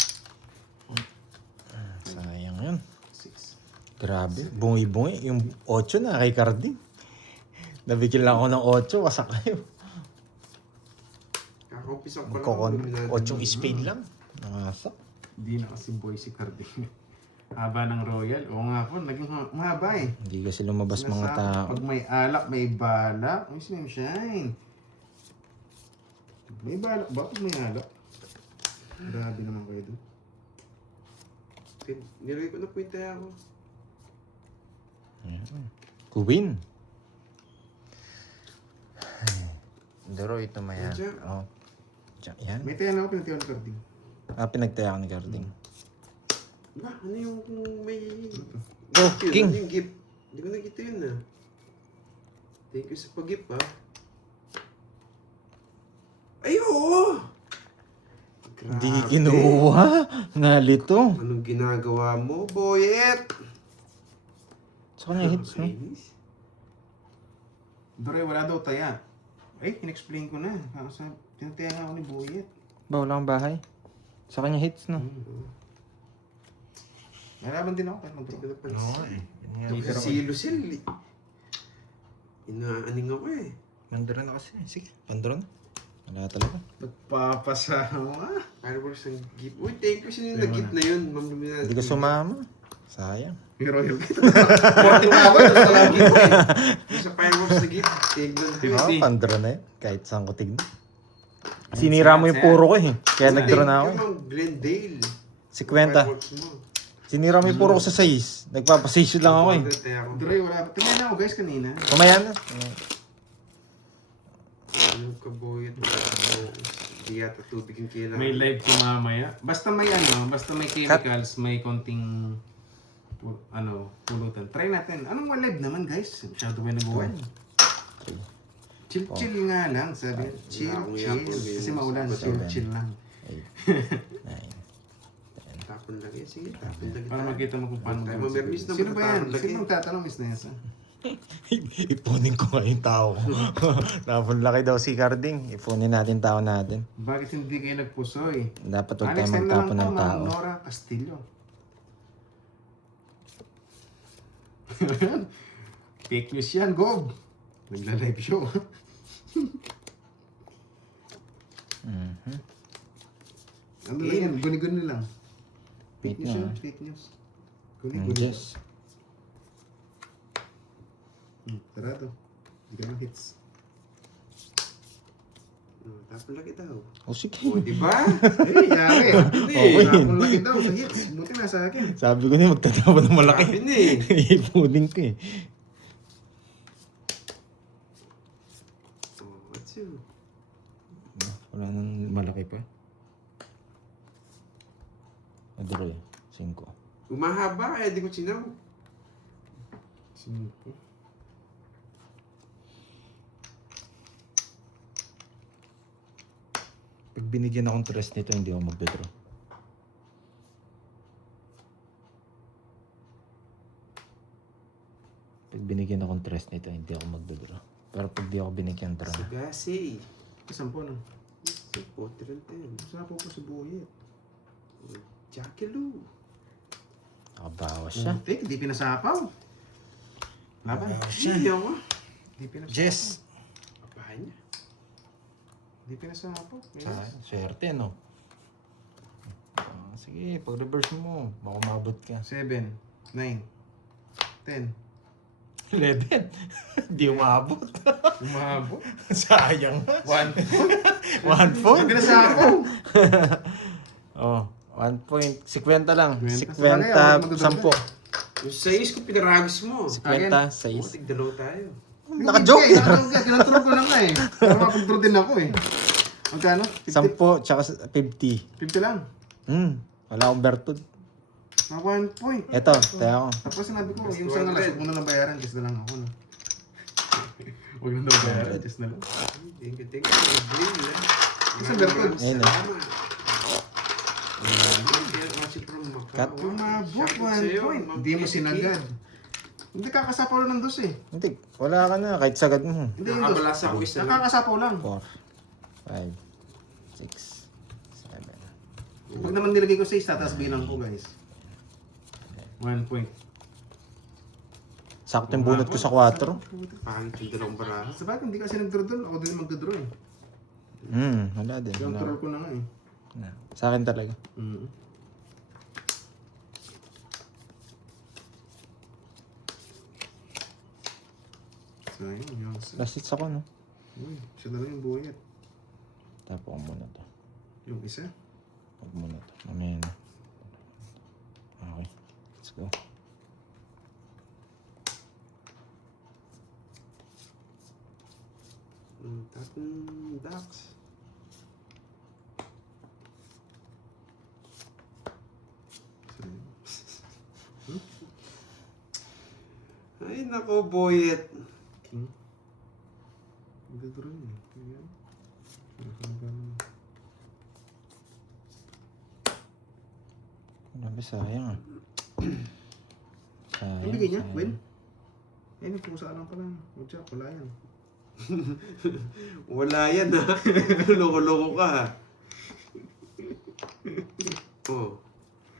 Sayang yun. 6. Grabe. Bungi-bungi. Yung 8 na kay Carding. Nabigyan lang ako ng 8. Wasak kayo. Kakaumpisa ko Magkokon. lang. 8 spade lang. Nangasak. Hindi na kasi boy si Carding. Haba ng Royal. Oo nga po, naging mahaba eh. Hindi kasi lumabas mga Nasa- tao. Pag may alak, may balak. May slim shine. May balak ba pag may alak? Grabe naman kayo doon. Nilagay ko na po yung taya ko. Queen. Daro ito mayan. Jack. Oh. Jack yan. May tayo na ako, pinatiwan ni Carding. Pinagtaya ko ni Carding. Ba, ano yung kung may... Oh, Yun, king. ano yung gift? Hindi ko nakita yun ah. Thank you sa pag-gift ah. Ay, oo! Hindi Grabe. kinuha. Nalito. Anong ginagawa mo, Boyet? Sa kanya hits, no? Nakakainis. Dore, wala daw taya. Ay, in-explain ko na. Tinataya nga ako ni Boyet. Ba, wala kang bahay? Sa kanya hits, no? Nalaban din ako kahit Hindi mag-draw. ko napansin. Joker ako. Si Lucille. Inaaning ako eh. Mandura na kasi. Sige, pandura na. Wala talaga. Nagpapasama. Fireworks ang gift. Uy, thank you. Sino yung Sa'yo nag-gift na yun? Ma'am Luminati. Hindi ko sumama. Sayang. May Royal kita. 40 pa ako. Tapos wala ang gift eh. Yung sa fireworks na gift. Tignan ko eh. Oh, pandura na yun. Kahit saan ko tignan. Sinira mo yung puro ko eh. Kaya nagdura na ako eh. Thank you, Ma'am Glendale. 50. Fireworks mo. Sinira mo yung puro ko sa 6. Nagpapasisyo lang ako eh. Dore, wala. Tingnan na ako guys kanina. Kumaya na. Ano ka, Boyet? Hindi yata tubig yung kailangan. May live ko mamaya. Basta may ano, basta may chemicals, may konting pulutan. Try natin. Anong may live naman guys? Masyado kayo nag-uwan. Chill nga lang, sabi. Chill. Kasi maulan, chill lang. 9. Tapon lang yan. Sige, tapon lang. Para makita mo kung paano. Tayo mamermis na Sino ba yan? lagi. Sino ang tatanong, Miss Nessa? Ipunin ko nga yung tao ko. Napunlaki daw si Carding. Ipunin natin tao natin. Bakit hindi kayo nagpusoy? Dapat huwag tayo Next time na lang magtapon ng to, tao. Ma'am Nora Castillo. Fake news yan, Gob. Nagla-live show. Mhm. Ano lang yan? Guni-guni lang. Fake Fake news yan, na. fake news. Mm, Guni-guni. yes. Tara to. Hindi ka ng hits. Tapon laki daw. O sige. O, di ba? Eh, yari. Hindi. Okay. Tapon laki daw sa hits. Buti na sa akin. Sabi ko niya magtatapon ng malaki. Sabi na eh. Ipunin ko eh. Diretso. Wala nang malaki pa. Adoro eh. 5. Umahaba eh, di ko sinaw. 5. Pag binigyan akong tres nito, hindi ako magdodraw. Pag binigyan akong tres nito, hindi ako magdodraw. Pero pag di ako binigyan draw na. Sagasi. 10 no? Ito, 30. Saan po si Buyet? Jackaloo. Nakabawas siya. Muntik, di pinasapaw. Laban. Hindi ako. Di pinasapaw. Jess! Kapahan niya. Di pinasapaw. Swerte, no? Sige, pag reverse mo, baka mabot ka. 7, 9, 10. 11. Hindi umabot. Umabot. Sayang. 1. 1 point. Di pinasapaw. Oh, 1 point. 50 lang. 50. 50, 10. Yung sayis ko, pinaragis mo. 50, Oo, 6. tigdalaw tayo. Naka-joke. Naka-joke ka. Kinontrol ko lang ka eh. Para makakontrol din ako eh. Magkano? 10, tsaka 50. 50 lang. Wala akong bertud. Mga 1 point. Eto, tayo ako. Tapos sinabi ko, yung sa nalas, huwag mo na lang bayaran. Just na lang ako no. Huwag mo na lang bayaran. Just na lang. Thank you. Nag-brain lang. Isa bertod. Ayun eh. Cut. Umabot 1 point. Hindi mo sinagad. Hindi kakasapaw lang ng dos eh. Hindi, wala ka na. Kahit sagad mo. Hindi yung dos. Nakabalasa ko isa. Nakakasapaw lang. 4, 5, 6, 7. Pag naman nilagay ko 6, tataas bilang ko guys. 1 point. Sakto yung bunot ko sa 4. Pangit yung dalawang baraha. Sa bagay, hindi kasi nagdraw-draw. Ako din magdraw eh. Wala din. Control ko na nga eh. Sa akin talaga. Sayang, yung sa... Last hits ako, no? Uy, siya na lang yung Buyet. Tapo ko muna to. Yung isa. Huwag muna to. Mamaya na. Okay. Let's go. Tatang ducks. Ay, nako, Boyet. King. Nagdraw yun eh. Ayan. Grabe, sayang ah. Sayang. Ang bigay niya, sayang. Gwen? Eh, may pusa lang pala. Huwag siya, wala yan. Wala yan, ha? Loko-loko ka, ha? Oh.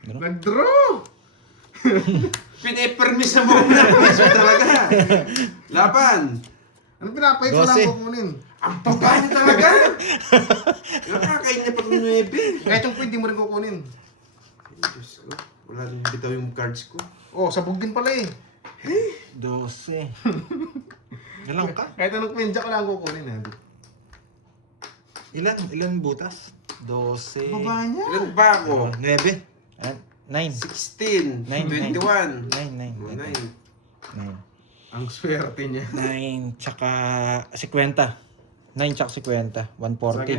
Nag-draw! Pinipermisa mo na. Isa talaga. Laban. Ano pinapay ko lang 12. kukunin? Ang baba niya talaga. Nakakain na pag 9. Kahit yung point, di mo rin kukunin. Ay, Diyos ko. Wala nang bitaw yung cards ko. Oh, sabog din pala eh. 12. Galang ka? Kahit anong point, ko lang kukunin eh. Ilan butas? 12. Baba niya. Ilan ba ako? 9. 9. 16. 9, 21. 9. 9. Ang swerte niya. 9 tsaka 50. 9 tsaka 50. 140.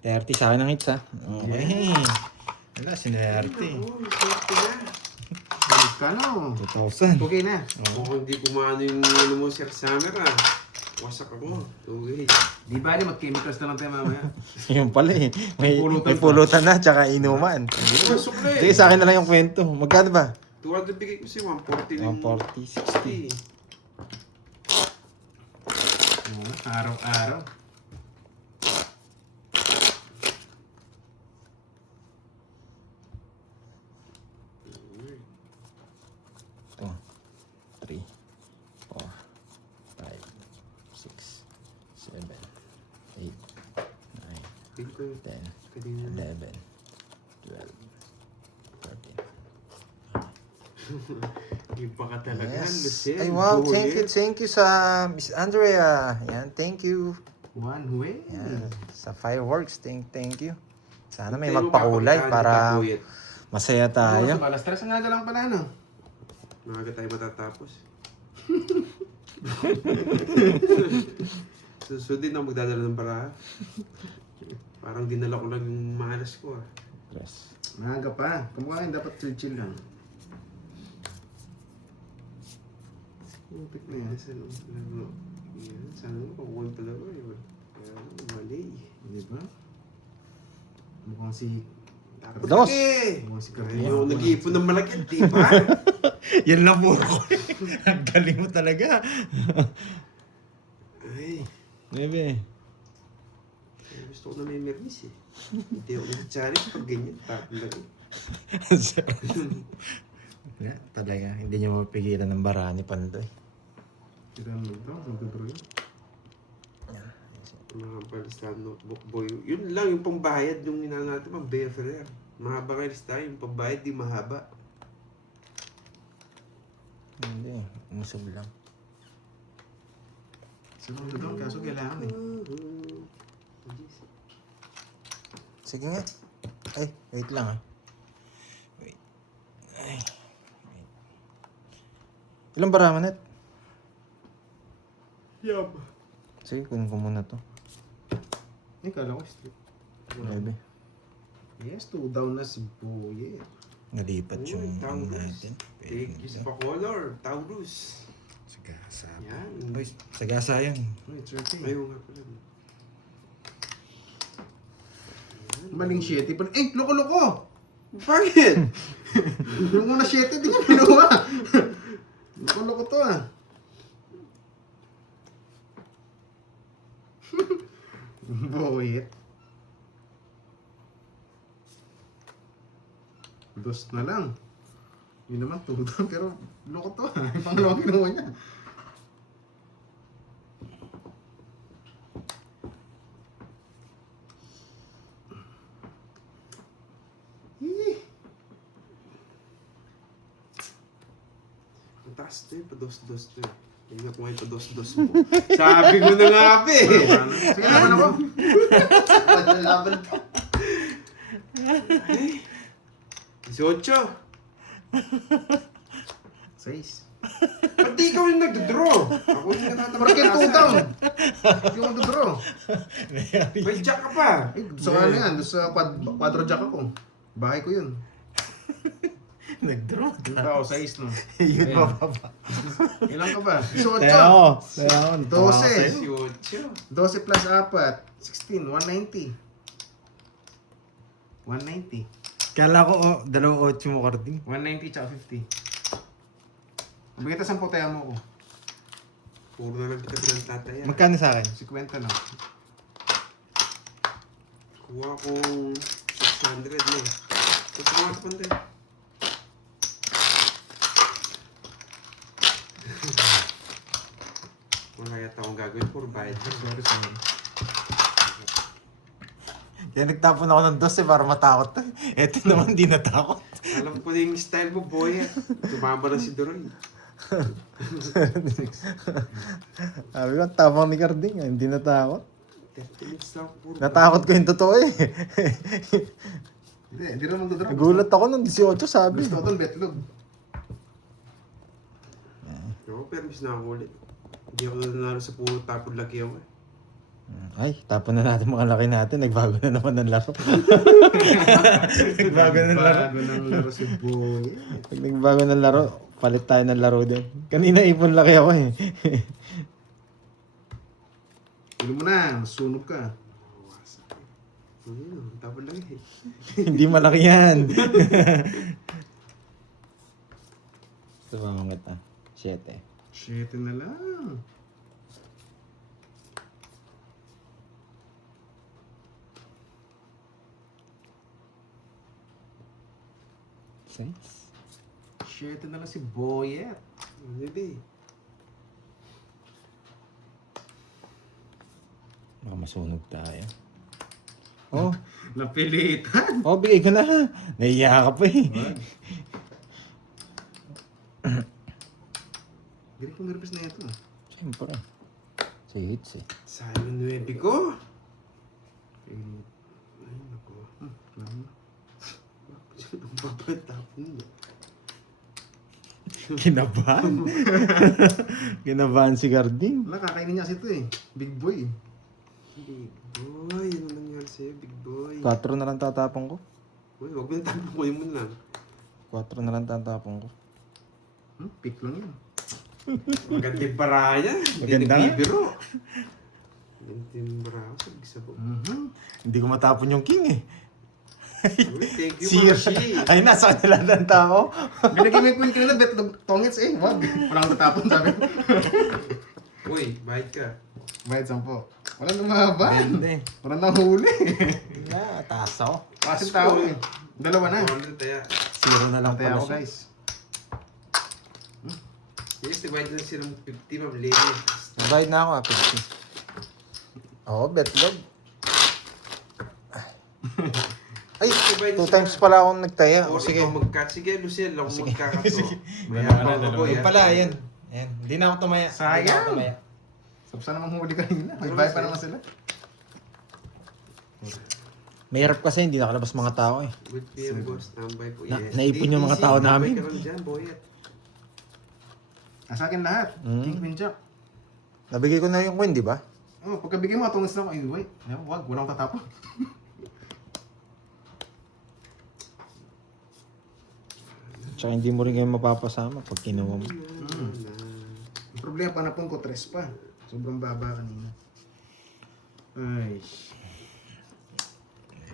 30. 30 sa akin ang hits ha. Okay. Wala, sinerte. Oh, swerte na. Kano? 2,000. Okay na. Kung hindi kumano yung ano mo, Sir Summer, ha? Wasak ako. Okay. Di ba mag-chemicals na lang tayo mamaya? Yun pala eh. May Pulutan pulutan na tsaka inuman. Oh, sukle. Sige, sa akin na lang yung kwento. Magkano ba? 200 bigay ko siya, 140 ng 140, 60. 60. Araw-araw. Ito. 3, 4, 5, 6, 7, 8, 9, Feel ko 10, kanina. 11, 12, 13. Iba ka talaga, Yes. Lucien. Ay, wow. Bulit. Thank you sa Miss Andrea. Yan, thank you. One way. Yan, sa fireworks. Thank you. Sana may Tayo magpakulay mapapagkaan para kita, Bulit. masaya tayo. Alas 3 ang aga lang pala, no? Maaga tayo matatapos. Susunod din ako magdadala ng baraha. Parang dinala ko lang yung malas ko ah. Tres. Maaga pa. Kumakain dapat chill lang. Putik na yan. Sana mo pakukuhan pala ko eh. Kaya mali. Di ba? Mukhang si... Dapat Dos. laki. Mukhang si Ayaw nag-iipon ng malaki, di ba? Yan lang puro ko. Ang galing mo talaga. Ay, Bebe. gusto ko na may mermis eh. Hindi ako nag-challenge pag ganyan. Tapos lang eh. Yeah, talaga. Hindi niyo mapigilan ng baraha ni Pandoy. Kita mo ito. Magdodro yun. Mga balistahan notebook boy. Yun lang yung pambayad yung inano natin, pang Bea Ferrer. Mahaba kayo listahan, yung pambayad di mahaba. Hindi. Umusog lang. Siguro doon, kaso kailangan eh. Sige nga. Ay, wait lang ah. Wait. Ay. Wait. Ilang baraha man, Net? Yab. Sige, kunin ko muna to. Kala ko strip. Bebe. Yes, 2 down na si Boye. Nalipat Uy, yung ano Taurus. natin. Take is pa color, Taurus. Sagasa. Yan. Uy, sagasa yan. Uy, 30. Ayaw nga pala. Maling 7 pa. Eh, loko-loko! Bakit? Yung una 7, di ka pinuha. Loko-loko to ah. Boye. Dos na lang. Yun naman, 2 down. Pero loko to ah. Yung pangalawang kinuha niya. Ang taas to eh, pados-dos to eh. Tingnan ko nga yung pados-dos mo. Sabi ko na nga pa eh. Sige naman ako. Laban to. 18. 6. Ba't di ikaw yung nagdodraw? Ako yung natatamad. Bakit 2 down? Hindi ko mag-draw. May jack ka pa. Eh, sa ano yan? Doon sa quadro jack ako. Bahay ko yun. Nag-draw Yung tao, 6 no. Yun Ayan. bababa. Ilan ka ba? 18. Teo. Teo. 12. 18. 12 plus 4. 16. 190. 190. Kala ko, oh, 2-8 mo karding. 190 tsaka 50. Bigyan ta 10 tayo mo ko. Puro na lang kita pinantataya. Magkano sa akin? 50 na. Kuha kong 600 na eh. Tapos mga kapantay. Wala yata akong gagawin. Puro bayad na. Sorry, sorry. Kaya nagtapon ako ng 12 para matakot to. Eto naman, di natakot. Alam ko na yung style mo, boy. Tumama na si Doron. Sabi ko, tapang ni Carding, hindi natakot. 30 minutes lang puro. Natakot ko yung totoo eh. Hindi rin mag-draw. Nagulat ako nung 18, sabi. Gusto ko doon, betlog. Ako, pero miss na ako ulit. Hindi ako nanalo sa puro tapon lagi ako eh. Ay, tapon na natin mga laki natin. Nagbago na naman ng laro. Nagbago na ng laro. Bago ng laro si Boye. Pag nagbago ng laro, palit tayo ng laro din. Kanina ipon laki ako eh. Pilo mo na, masunog ka. Wasak eh. Ano, tapon lang eh. Hindi malaki yan. Ito ba mga ta? 7. 7 na lang. Size? 7 na lang si Boyet. Hindi. Baka masunog tayo. Oh, Napilitan. oh, bigay ko na. Naiiyak ka pa eh. Hindi ko nervous na ito. Siyempre. Si hits eh. Sayang yung 9 ko. Eh, Ay, naku. ano? Ang babad tapon niya. Kinabahan. Kinabahan si Garding. Wala, kakainin niya kasi ito eh. Big boy. Big boy, ano nangyari sa'yo, big boy? 4 na lang tatapong ko. Uy, huwag mo na tapos mo yun lang. 4 na lang tatapong ko. Pick lang yun. Maganda yung baraya. Maganda nga. Biro. Maganda yung baraya. Sabi-sabi. Hindi ko matapon yung king eh. Uy, thank you, Sira. Mashi. Ay, nasa kanila ng tao. Binigay mo yung queen kanina, bet tongits eh. Wag. Walang tatapon sabi. Uy, bayad ka. Bayad 10. Walang lumaban. Hindi. Walang nahuli. Na, taas ako. Kasi tao eh. Dalawa na. Ano na tayo? 0 na lang Patay pala ako siya. guys. Yes, divide lang silang 50, ma'am. Lady. Bayad na ako, 50. Oo, betlog. Ay, 2 times pala akong nagtaya. O, Sige. ikaw mag-cut. Sige, Lucille, ako mag-cut Sige. to. Mayabang ka, boy. Yung pala, yan. Ayan. Hindi na ako tumaya. Sayang. Hindi na ako tumaya. So, sana manghuli kanina. May bayad pa naman sila. Mahirap kasi hindi nakalabas mga tao eh. Good PM, boss. Tambay po. Na- Yes. naipon yung mga DTC, tao tambay namin. ka lang dyan, boy. Sa akin lahat. King, queen, jack. Nabigay ko na yung queen, di ba? Oh, pagkabigay mo, tungis na ako. Ay, wait. Wag, walang tatapon. Tsaka hindi mo rin kayo mapapasama pag kinuha mo. Ang problema, panapon ko, 3 pa. Sobrang baba kanina. Ay.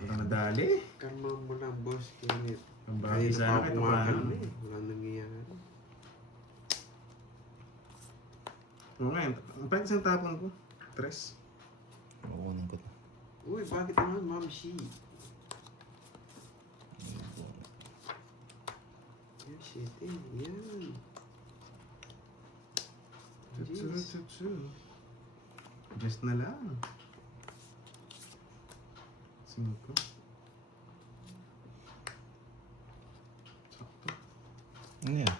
Walang nadali. Karma mo lang, boss. Kinit. Ang bagay sa akin, ito pa. Wala nangyayari. Oo nga, ang pwede isang tapon ko. 3. Kukunin ko to. Uy, bakit naman, Ma'am Shi? Yan, shit eh. Yan. Jeez. Just na lang. 5. Sakto. Ano yan?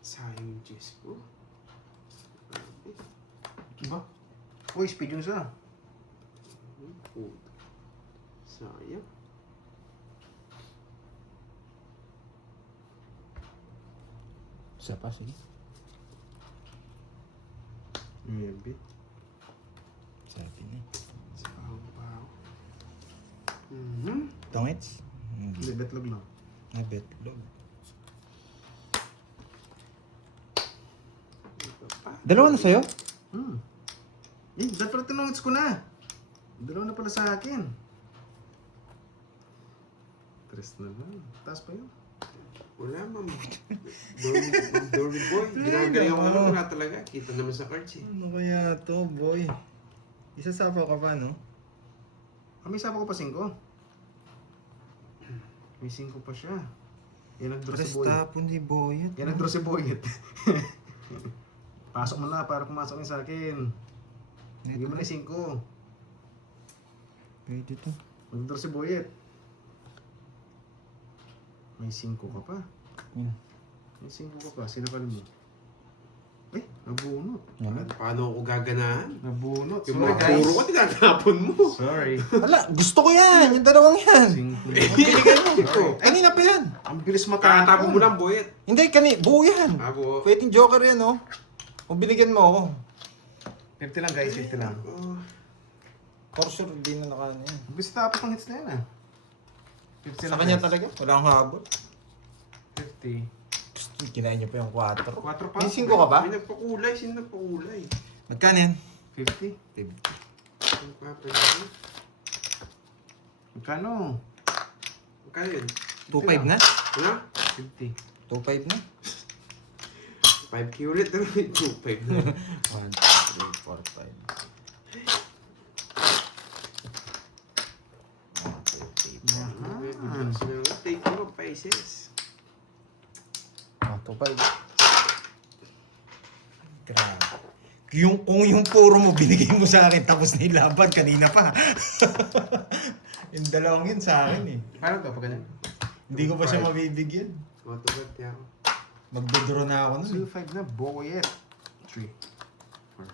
Sayang yung chest ko. Diba? Uy, speed yung isa. Puta. Sayang. Isa pa, sige. Maybe. Sabi na. Pao. Tongits? Hindi, Hindi. betlog lang. Betlog. Dalawa na sa'yo? Eh, dapat pala tinungits ko na. Dalawa na pala sa akin. 3 na lang. Taas pa yun. Wala, Ma'am. Dormy boy. Ginagaling ako wala talaga. Kita naman sa cards eh. Ano kaya to, boy? Isasapaw ka pa, no? May sapa ko pa 5. May 5 pa siya. Yan nag-draw si Boyet. tapon si Boyet. Yan nag-draw si Boyet. Pasok mo na para pumasok niya sa akin. Hindi mo na 5. Pwede to. Nag-draw si Boyet. May 5 ka pa. Yan. May 5 ka pa. Sinakal mo. Eh, nabunot. Yan. Paano ako gaganahan? Nabunot. Yung Sorry mga guys. puro ko, tinatapon mo. Sorry. Wala, gusto ko yan! Yung dalawang yan! 5. Binigay mo! Kanina pa yan! Ang bilis Tatapon matapon. mo lang, boyet. Hindi, buo yan! Abo. Pwedeng joker yan, oh. Kung binigyan mo ako. 50 lang guys, 50 lang. Oh, For sure, hindi na nakano yan. Ang bilis tapos ng hits na yan ah. 50 Sa lang kanya guys. talaga, wala akong habol. 50. Kinain niyo pa yung 4. 4 pa. May 5 ka ba? may nagpakulay. Sino nagpakulay? Magkano yan? 50. Ang papansin. Magkano? Magkano yun? 2.5 na? Ano? 50. 2.5 na? 5K ulit. 2.5 na. 1, 2, 3, 4, 5. Take mo, Pisces. Oh, 2.5. Grabe. Kung yung puro mo binigay mo sa akin tapos nilaban kanina pa. Yung dalawang yun sa akin eh. Paano to pag ganyan? Hindi ko pa siya mabibigyan. Matulad niya ako. Magdodraw na ako nun. 2, 5 na. Boyet. 3. 4.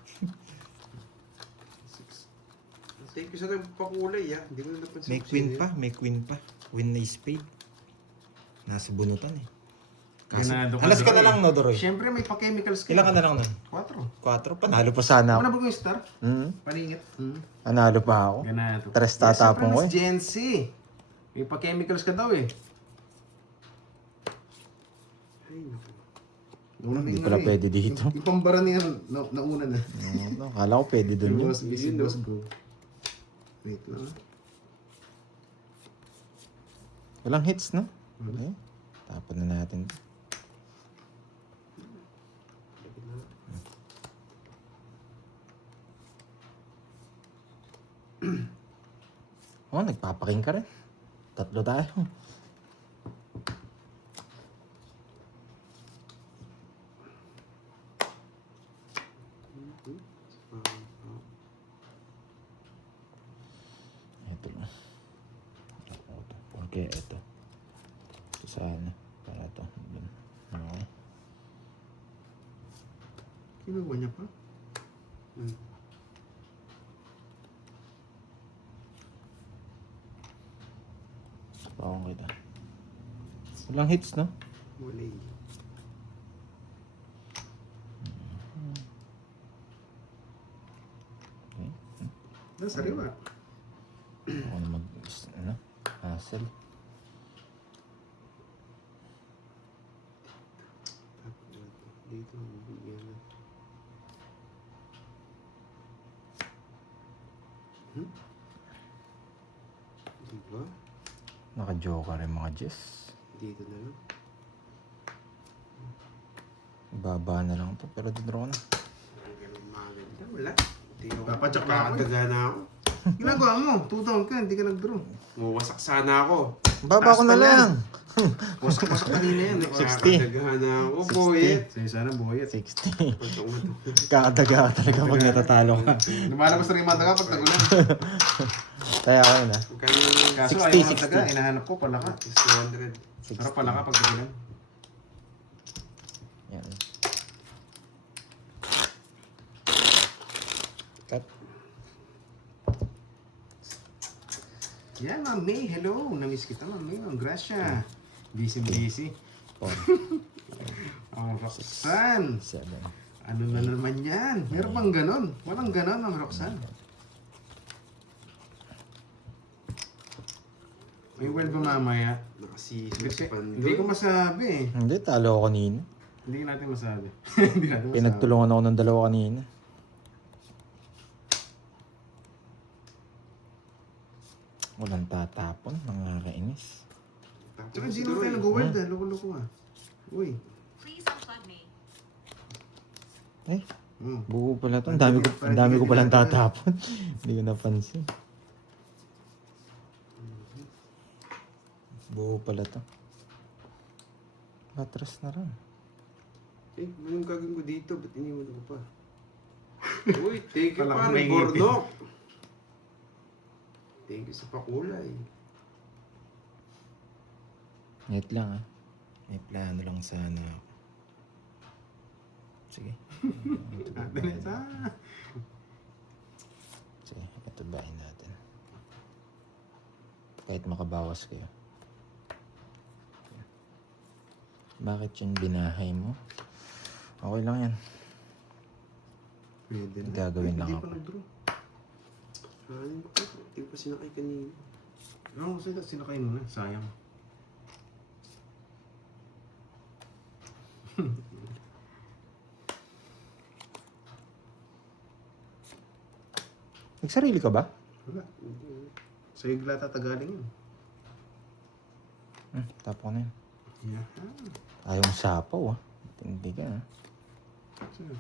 6. Thank you sa nagpakulay ah. Hindi ko na napansin. May queen pa, may queen pa. Queen na spade. Nasa bunutan eh. Ganado ka, Alas ka na Doroy. lang, no, Doroy? Siyempre, may pa-chemicals ka. Ilan ka na lang nun? 4. 4? Panalo pa sana ako. Ano ba yung star? Hmm? Paningit. Panalo pa ako. Ganado. Tres tatapon ko Yes, eh. Gen Z. May pa-chemicals ka daw eh. Ay, naku. Hindi pala pwede dito. Yung pambara niya, nauna na. No, kala ko pwede dun yun. Boss, busy, Yun, no? boss, go. Wait lang. Walang hits, no? Wala. Okay. Tapon na natin. Oh, nagpapaking ka rin. 3 tayo. Ito lang. Okay, ito. Ito sana. Para ito. Okay. Kinuha niya pa? Pakong kita. Walang hits, no? Wala eh. Okay. Sariwa. Ako na mag... Ano? Hassle. Dito, yan na. Diba? Naka-joker yung mga Jess. Dito na lang. Baba na lang to. Pero didraw na. Ang ganun maganda. Wala. Hindi ako. Papadyak na ako eh. Kakataga na ako. Ginagawa mo. 2 ka, hindi ka nag-draw. Mawasak sana ako. Baba ko Taas na pa lang. Wasak-wasak kanina yan. 60. Kakataga na ako, boyet. Sa'yo sana buhay at 60. Pagka umato. Kakadaga ka talaga pag natatalo ka. lumalabas na rin yung madaga pag nagulan. Kaya ako yun, ha? Magkano yung Kaso 60, ayaw ng daga, hinahanap ko palaka. 200? Pero palaka pag nagulan. Yan. Cut. Yan, Ma'am May. Hello. Namiss kita, Ma'am May. Ma'am Gracia. Busy. 4, Ang Roxanne. 7. Ano na naman yan? Meron bang ganon? Walang ganon, Ma'am Roxanne. May well ba mamaya? Nakasisip Kasi sa pandol. hindi ko masabi eh. Hindi, talo ako kanina. Hindi natin masabi. Hindi natin masabi. Pinagtulungan ako ng 2 kanina. Walang tatapon, nakakainis. Tsaka hindi naman tayo nag-world ah. Loko-loko ah. Uy. Please unplug me. Eh, Hmm. buo pala to. Ang dami ko palang tatapon. Hindi ko napansin. Buo pala to. Matras na rin. Eh, anong gagawin ko dito? Ba't iniwan ko pa? Uy, thank you Walang pa, may Bornok. Thank you sa pakulay. Wait lang ah. May plano lang sana ako. Sige. Sige, ito bahin natin. Kahit makabawas kayo. Bakit yun binahay mo? Okay lang yan. Pwede na. Gagawin lang Hindi ako. pa nag-draw. Ano ko? Hindi pa sinakay kanina. Oo, sinakay mo na. Sayang. Nagsarili ka ba? Wala. Sa igla tatagaling yun. Tapo ko na yun. Yeah. Ayaw mo sapaw ah. Hindi ka ah. Sige.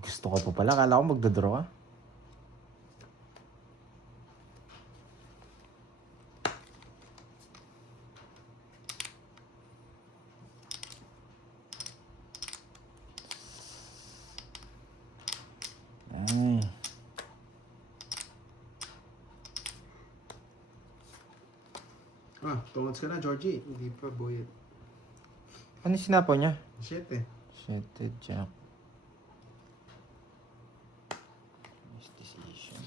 Gusto ko pa pala. Akala ko magdodraw ka. Ay. Tungod ka na, Georgie. Hindi pa, boyet. Ano yung sinapaw niya? 7. Shit, Jack. Nice decision.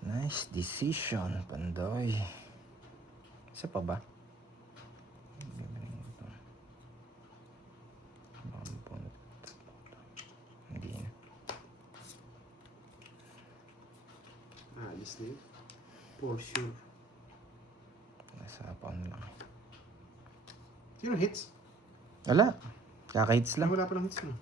Nice decision, Pandoy. Isa pa ba? Hindi na. Alis na yun. For sure. Nasa pound lang. Sino hits? Wala. Kaka-hits lang. Wala pa lang hits na.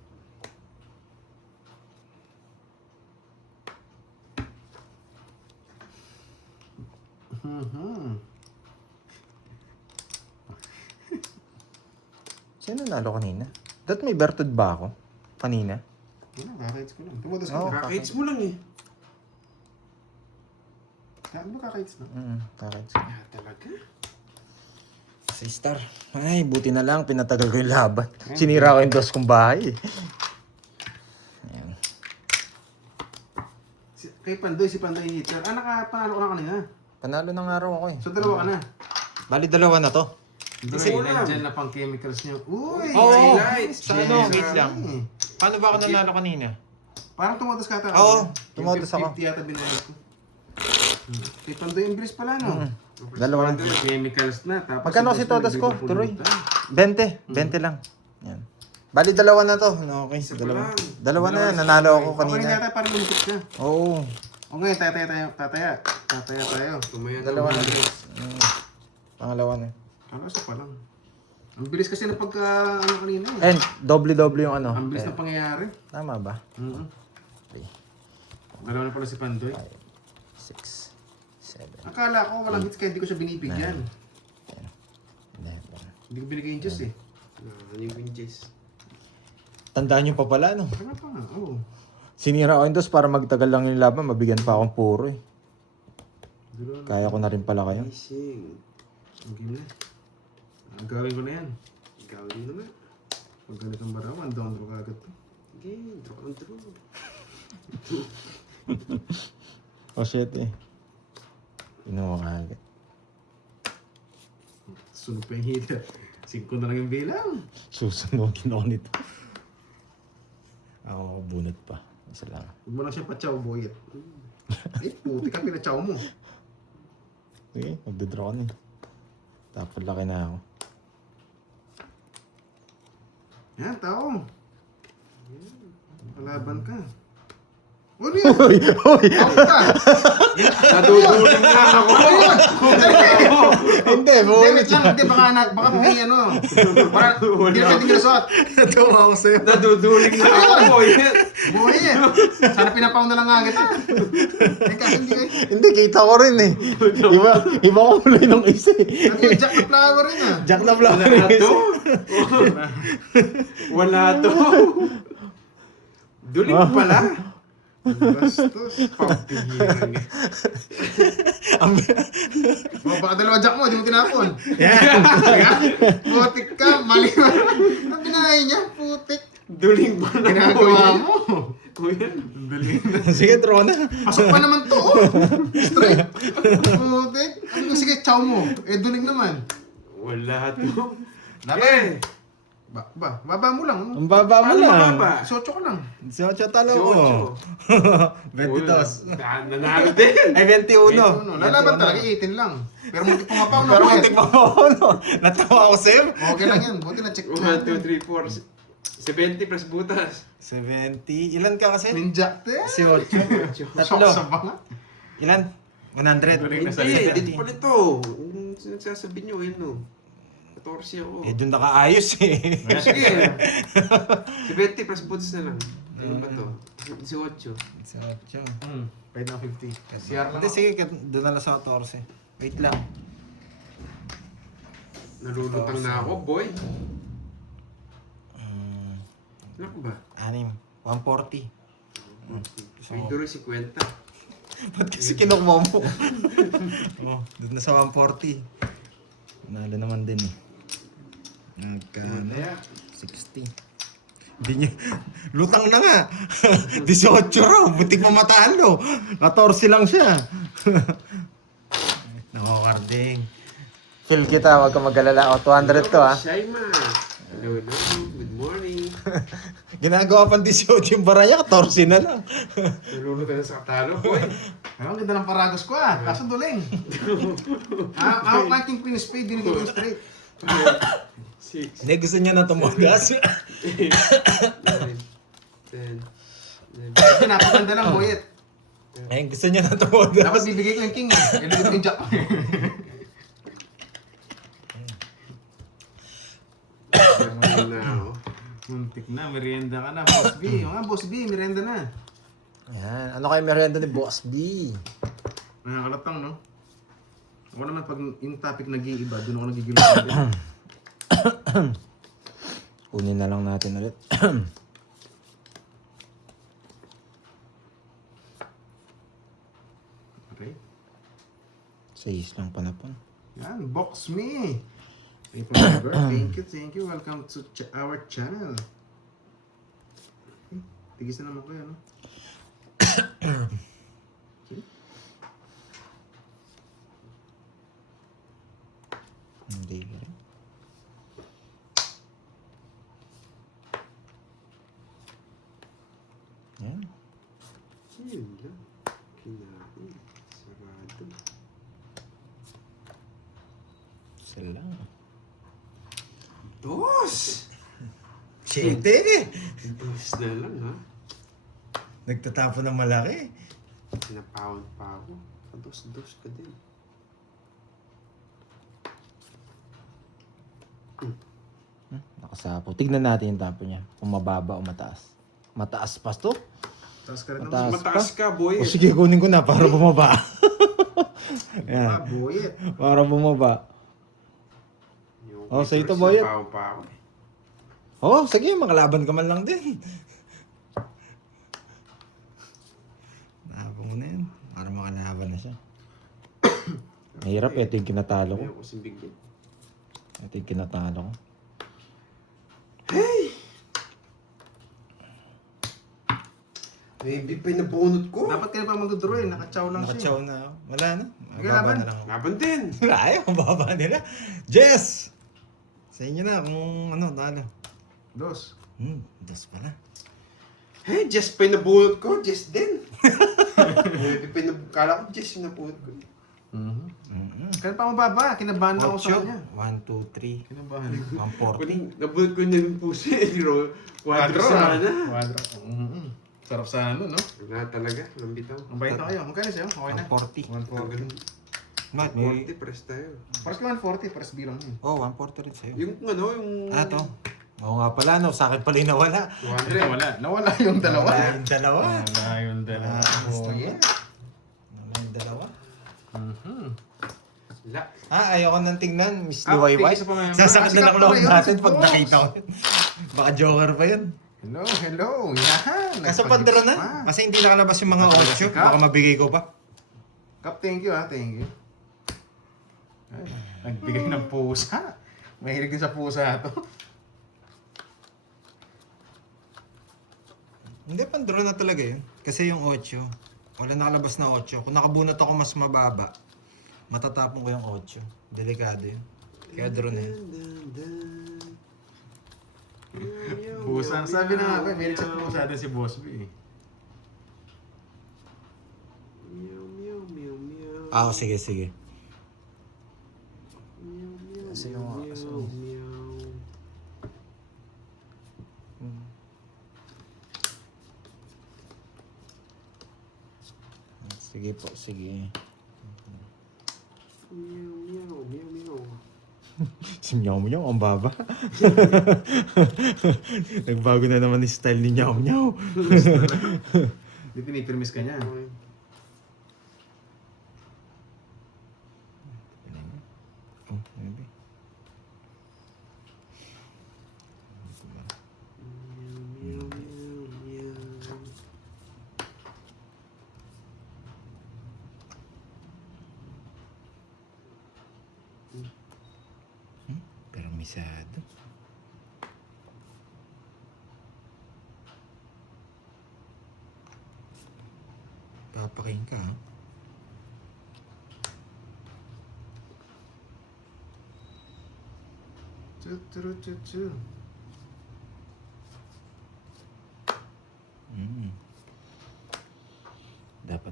Sino nalo kanina? Dati may bertud ba ako? Kanina? Wala, kaka-hits ko lang. Tumutas Oo. ko lang. Kaka-hits mo lang eh. Ano ba kaka-hits na? Kaka-hits. Ah, talaga? Sa star. Ay, buti na lang. Pinatagal ko yung laban. Sinira ko yung dos kong bahay. Ayan. Kay Pandoy, si Pandoy hitter. Nakapanalo ko na kanina. Panalo ng araw ako eh. So, dalawa ka na. Bali, dalawa na to. Kasi wala. nandyan na pang chemicals niyo. Uy! Oo. highlights. Sa ano, Yes. wait lang. Paano ba ako nanalo kanina? Parang tumotos ka ata. Oo, tumotos ako. 50 yata binayad ko. Kay Pandoy yung bilis pala, no? Dalawa na. Chemicals na. Tapos Magkano si si Todos ko, Boss na Turoy? nagbibigay 20. 20 lang. Yan. Bali, dalawa na to. No, okay, Isa pa dalawa. lang. Dalawa na yan. Nanalo ako Ako rin kanina. yata parang lumikit ka. Oo. O ngayon, tataya tayo. Tumaya Dalawa na. Pangalawa na. Ano, isa pa lang. Ang bilis kasi na pagka, ano kanina eh. And, doble-doble yung ano. Ang bilis Kaya- na pangyayari. Tama ba? Mm-hmm. 3, Dalawa na pala si Pandoy. 6, 7, Akala ko walang hits kaya hindi ko siya binibigyan. 11. Hindi ko binigay yung juice eh. Ano yung winches? Tandaan nyo pa pala, no? Tama pa nga, oo. Sinira ko yung dos para magtagal lang yung laban. Mabigyan pa akong puro eh. Dalawa na. Kaya ko na rin pala kayo. Amazing. Ang game na. Ang gawin ko na yan. Gawin mo na. Pag ganit ang barawan, down draw ka agad to. Okay, draw and draw. Oh shit eh. Inuwa ka agad. Sunog pa yung hitter. 5 na lang yung bilang. Susunogin ako nito. Ako bunot pa. Isa lang. Huwag mo lang siya pachaw, boyet. Eh, puti ka, pinachaw mo. Okay, magdodraw ka na eh. Tapos laki na ako. Yan, tao. Kalaban ka. Ano yan? Uy! Uy! Out ka! Naduduling lang ako. Hindi, Hindi, bunot wait lang. Hindi, baka may ano. Parang, hindi na pwede ginasot. Natuwa ako sa'yo. Naduduling lang ako. Boyet. Sana pinapaw na lang nga kita. Eh, kasi hindi kayo. Hindi, kita ko rin eh. Iba ko kulay nung isa eh. Ano yung jack na flower rin ah. Jack na flower Wala yung to. isa. Wala to. Duling pala. Bastos. Pagpihirang eh. Baka dalawa jack mo, di mo tinapon. Yan. Putik ka, mali ba? Ang binahay niya, putik. Duling pala. Ginagawa mo. Kuya. Dali na. Sige, draw na. Pasok pa naman to, oh. Straight. Putik. Ano sige, chow mo. Eh, duling naman. Wala to. Laban. Baba mo lang. Ano? Ang baba mo Paano lang. mababa? Sotso ko lang. Si Ocho talo Si ko. Ocho. 22. Nanalo din. Ay, 21. Lalaban talaga, 18 lang. Pero muntik pa nga pa ako. Pero muntik pa ako, no? Natawa ako sa'yo. Okay lang yan. Buti na check 1, 2, 3, 4. 70 plus butas. 70. Ilan ka kasi? Ninja te. Si Ocho. Tatlo. Tatlo. Sa banga. Ilan? 100. Hindi, dito pa nito. Sinasabi nyo, yun no. 14 ako. Eh, dun nakaayos eh. Sige. 70 plus butas na lang. Ano ba to? 18. Si Ocho. Pwede na 50. CR lang Hindi, ako. sige, doon na lang sa 14. Wait lang. Nalulutang na ako, boy. Naku ba? 6. 140. May duro 50. Ba't kasi kinukuha mo? Oh, doon na sa 140. Nalo naman din eh. Nagkano? Kaya, 60. Hindi niya. Lutang na nga. 18 raw. Butik pa matalo. 14 lang siya. Nakakarding. Feel kita. Huwag ka mag-alala. O, 200 to ha. Shaima. Hello, hello. Good morning. Ginagawa pang 18 yung baraya, 14 na lang. Nalulunod na sa katalo, boy. Ay, ang ganda ng paragos ko kaso duling. Ako kanting Queen Spade, dinigay ko straight. 6, Hindi, gusto niya na tumagas. 9, 10, 11. Kasi napaganda ng boyet. Ay, gusto niya na tumagas. Dapat bibigay ko yung king eh. Ilugod ko yung jack. Ayun na, oh. Muntik na, merienda ka na, Boss B. O nga, Boss B, merienda na. Yan. Ano kayo merienda ni Boss B? Nakakalatang, no? Ako naman, pag yung topic nag-iiba, doon ako nagigilo. Kunin na lang natin ulit. Okay. 6 lang pala po. Yan, box me. Thank you. Welcome to our channel. Okay. Tigis na naman ko yan, no? Okay. Hindi rin. Yan. Yun lang. Kinain. Sarado. Sila. Dos! 7! Dos na lang, ha? Nagtatapon ng malaki. Pinapound pa ako. Dos ka din. Nakasapo. Tignan natin yung tapo niya. Kung mababa o mataas. Mataas pa to? Tapos ka rin Mataas. naman. Mataas ka, boy. O sige, kunin ko na para bumaba. Yan. Boyet. Para bumaba. Yung Oh, sa ito, first boy. napound pa ako. Oh, sige, makalaban ka man lang din. Nahaba mo na yun. Para makalaban na siya. Mahirap, ito yung kinatalo ko. Ayaw ko simbigyan. Ito yung kinatalo ko. May big pa yung nabunot ko. Dapat ka na pa mag-draw eh. Nakachow lang siya. Nakachow na. Wala na. Sige, Mababa laban. na lang. Laban din. Ayaw, mababa nila. Jess! Sa inyo na kung ano, talo. Dos. Dos pala. Hey, Jess pa yung nabunot ko. Jess din. May big pa yung kala ko Jess yung nabunot ko. Kaya pa mababa. Kinabahan lang ako sa 8. kanya. 1, 2, 3. Kinabahan. 140. Nabunot ko na yung puso eh. Quadro sana. Quadro. Sarap sa ano, no? Wala talaga. Walang bitaw. Ang bait na kayo. Magkano sa'yo? Okay na. 140. 140. Mat, may... 40 press tayo. Pares ka 140. Pares bilang yun. Oh, 140 rin sa'yo. Yung ano, yung... Ah, to. Oo nga pala, no. Sa akin pala yung nawala. 200. Nawala yung dalawa. Nawala yung dalawa. Nawala yung dalawa. Oh, yeah. Nawala yung dalawa. La. Ayoko nang tingnan, Miss Ah, Liwayway. tingin sa pamamayan. Sasakit na Sikat lang pa loob ba yun? natin pag Boss. nakita ko yun. Baka joker pa yun. Hello. Yan. Kaso pandero na. Kasi hindi nakalabas yung mga 8. Baka mabigay ko pa. Kap, thank you ha. Thank you. Ay, nagbigay ng pusa. Mahilig din sa pusa to. Hindi, pandero na talaga yun. Kasi yung 8, wala nakalabas na 8. Kung nakabunot ako mas mababa, matatapon ko yung 8. Delikado yun. Kaya draw na yun. Pusa. Sabi na nga, mahilig sa pusa din si Boss B. Meow, meow, meow, meow. Ah, sige. Meow, meow, Kasi yung meow, aso. meow. Sige po, sige. Meow, meow, meow, meow. Si Meow Meow, ang baba. Nagbago na naman yung style ni Meow Meow. Hindi pinipirmis ka niya. Oh, maybe. Meow, meow, meow. Permisado. Papaking ka, ha?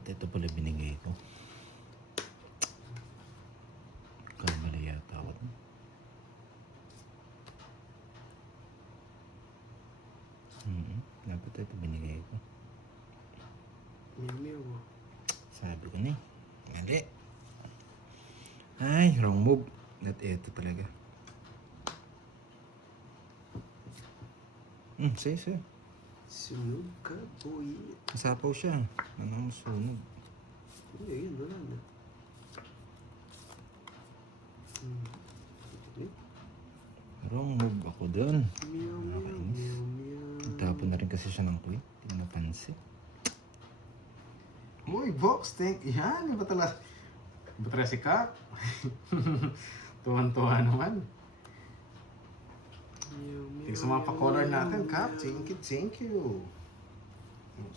Dapat ito pala binigay ko. Kamali yata ako. Dapat ito binigay ko. Meow. Sabi ko na eh. Mali. Ay, wrong move. Not ito talaga. Sige. Sunog ka, boy. Masapaw siya. Ano masunog? Hindi, yun, wala na. Wrong move ako dun. Meow. Tapon na rin kasi siya ng queen. Hindi ko napansin. Uy, box, thank yan. Iba talaga si Kap. Tuwan-tuwa naman. Tingnan sa mga pa-color natin, Kap. Thank you.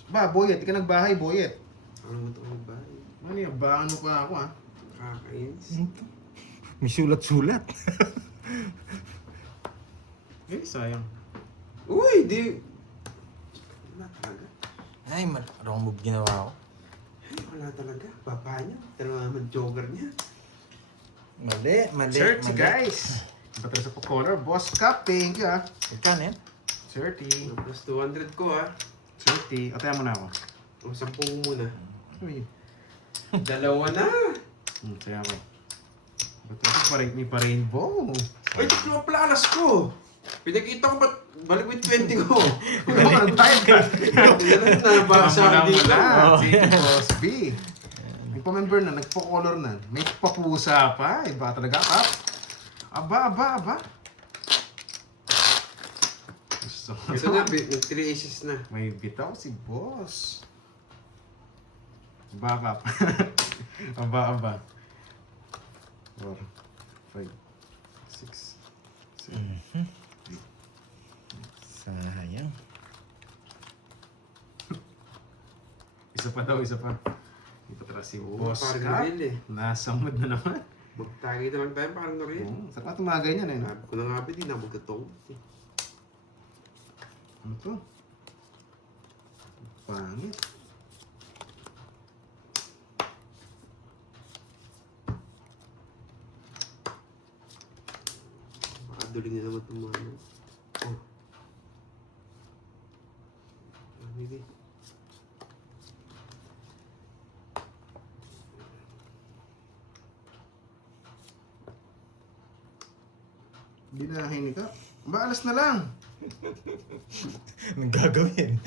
Ba, Boyet, di ka nagbahay, Boyet. Ano mo ito ang bahay? Ano yun, baan mo pa ako, ha? Kakainis. May sulat-sulat. Eh, sayang. Uy, di... Wala talaga. Ay, wrong move ginawa ko. Ay, wala talaga. Baba niya. Dalawa naman joker niya. Mali. Search, guys. Iba talaga sa pa-color. Boss Kap, thank you, ha? Ikaw yan? 30. Plus 200 ko, ha. 30. Atayan mo na ako. O, 10 ko muna. Uy. Dalawa na. Saya ako. Ba't ito may pa-rainbow? Ay, tatlo ang planas ko. Pinakita ko ba't balik with 20 ko. Ikaw ka nagbayad ka. Yan ang nabasa dito. Thank you, Boss B. May pa-member na, nagpo-color na. May papusa pa. Iba talaga, Kap. Aba. Gusto ko Ito na, nag-3 aces na. May bitaw si Boss. Aba, Kap. Aba. 4, 5, 6, 7. Sayang. Isa pa daw. Ito tara si Oo, Boss parang Kap. Norel eh. Nasa mood na naman. Magtagay na lang tayo parang Norel. Sarap tumagay niyan eh. Sabi ko na nga ba, di na magkatong. Ano to? Pangit. Makaduling na naman itong mga ano. Oh. Hindi. Binahin ka. Ba, alas na lang. Anong gagawin?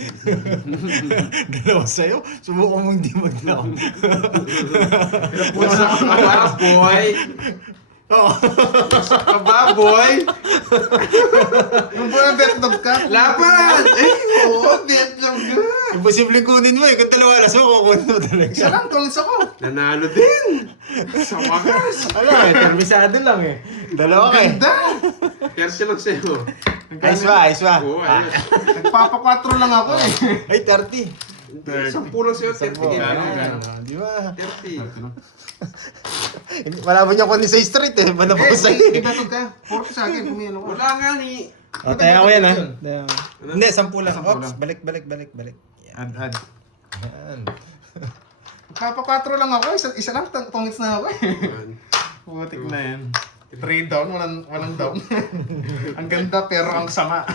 Dalawa sa'yo? Subukan mo hindi mag-down. Wasak ka ba, boy? Oo. Wasak ka ba, boy? Yung po yung Vietnam ka. Laban! Oo, Vietnam ka! Imposible kunin mo eh. Kung dalawa alas mo, kukunin mo talaga. Isa lang, tulis ako. Nanalo din! Sa wakas! Ano eh, termisado lang eh. Dalawa ka eh. Ganda! Persi lang sa'yo. Ayos ba? Oo, ayos. Nagpapa-4 lang ako eh. Ay, 30. 10 lang sa'yo, 30 Sampo. ka. Di ba? 30. Wala mo niya kunin sa street eh. Wala pa ko sa'yo eh. Ibatog ka. 40 sa akin, kung ano ka. Wala nga ni... O, tayo ko yan ha. Ano? Hindi, 10 lang. 10 Oops, lang. balik. Yan. Ad. Yan. Nagpapa-4 lang ako. Isa lang, tongits na ako eh. Ayan. Putik na yan. 3 down, walang down. Ang ganda pero ang sama.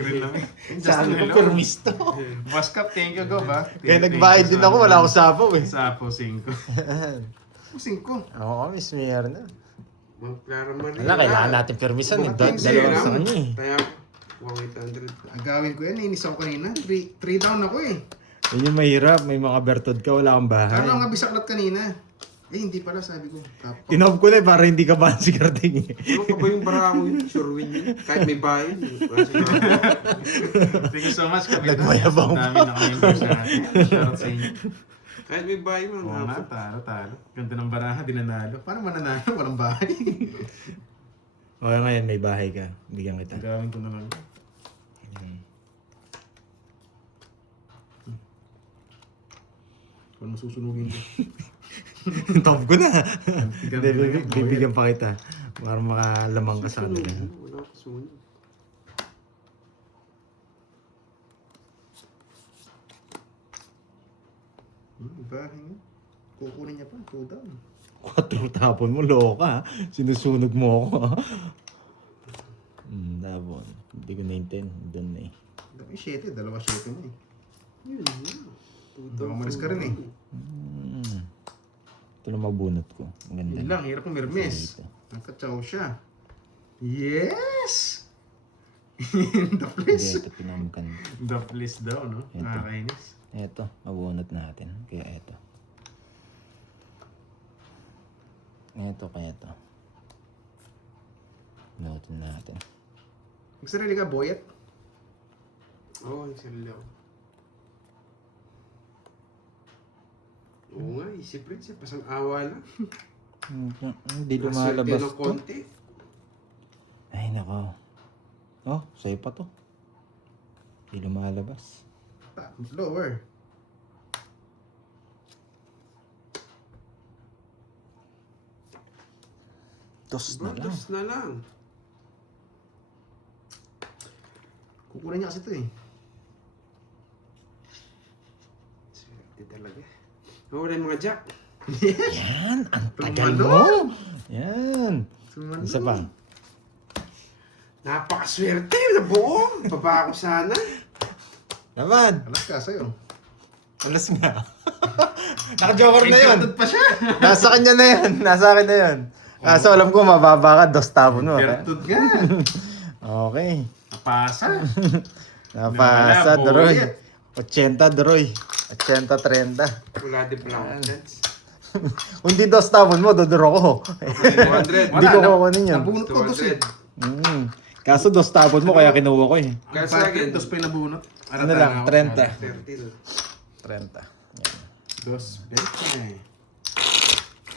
Green lang eh. Saan ko hello. permisto? Boss Cup, thank you, go ba? Kaya nagbayad din ako, wala akong sapaw eh. Sapo, 5. 5. Oo, Miss Mayor na. Mang Clara Maria. Wala, kailangan natin permisan eh. Dalawa sa kanya eh. Kaya, 1,800. Agawin ko yan, nainis ako kanina. 3 down ako eh. Yun yung mahirap, may mga bertod ka, wala kang bahay. Kala nga bisaklat kanina. Eh, hindi pala, sabi ko. Tinob ko na eh, para hindi ka ba si Karding eh. Ano pa ba yung barako yun? Sure win yun. Kahit may bayan. Wala siya Thank you so much, Kapitán. Nagmayabang Dami na kayong sa natin. Shoutout sa inyo. Kahit may bayan man. Oo nga, talo. Ganda ng baraha, di nanalo. Paano mananalo? Walang bahay. O ngayon, may bahay ka. Bigyan kita. Agawin ko na lang. Yan. Kung masusunugin ko. Top ko na. Ganda Hindi, na yan, bibigyan pa kita. Para makalamang ka sa kanila. Wala ko sumunod. Bahay. Kukunin niya pa. 2 down. 4 tapon mo, loka. Sinusunog mo ako. Tapon. Hindi ko na-intent. Doon na eh. Dapat 7. 2 7 na eh. Yun na. Baka umalis ka rin eh. Ito lang mabunot ko. Maganda. Yun lang. Hirap ng Mermes. Nagkatsaw siya. Yes! The Hindi, place. ito pinamaganda. The place daw, no? Ito. Nakakainis. Ito, mabunot natin. Kaya ito. Ito kaya ito. Bunutin natin. Magsarili ka, Boyet. Oo, ang sarili ako. Oo nga, isip rin siya. Pasang awa lang. Hindi lumalabas Naswerte ng to. konti. Ay, nako. Oh, sa'yo pa to. Hindi lumalabas. Lower. Dos na lang. Dos na lang. Kukunin niya kasi ito eh. Swerte talaga. Wala yung mga jack. Yan, ang tagal Tumalo. mo. Yan. Sumalo. Isa pa. Napakaswerte. Nabuo. Baba ako sana. Naman. Alas ka sa'yo. Alas nga. Naka-joker na yun. Inverted pa siya. Nasa kanya na yan. Nasa akin na yun. Kaso alam ko, mababa ka. Dos tapon mo. Inverted nga. Okay. Napasa. Napasa, Nawala, Droy. Boyet. 80, Droy. 80-30. Wala din blank chance. Kung di dos tapon mo, dodoro ko. 200. Hindi ko kukunin yun. Nabunot ko dos eh. 200. Kaso dos tapon mo, kaya kinuha ko eh. Ang Sa akin, packet, dos pa yung nabunot. Ano lang, 30. 30 doon. 30. Dos, 20.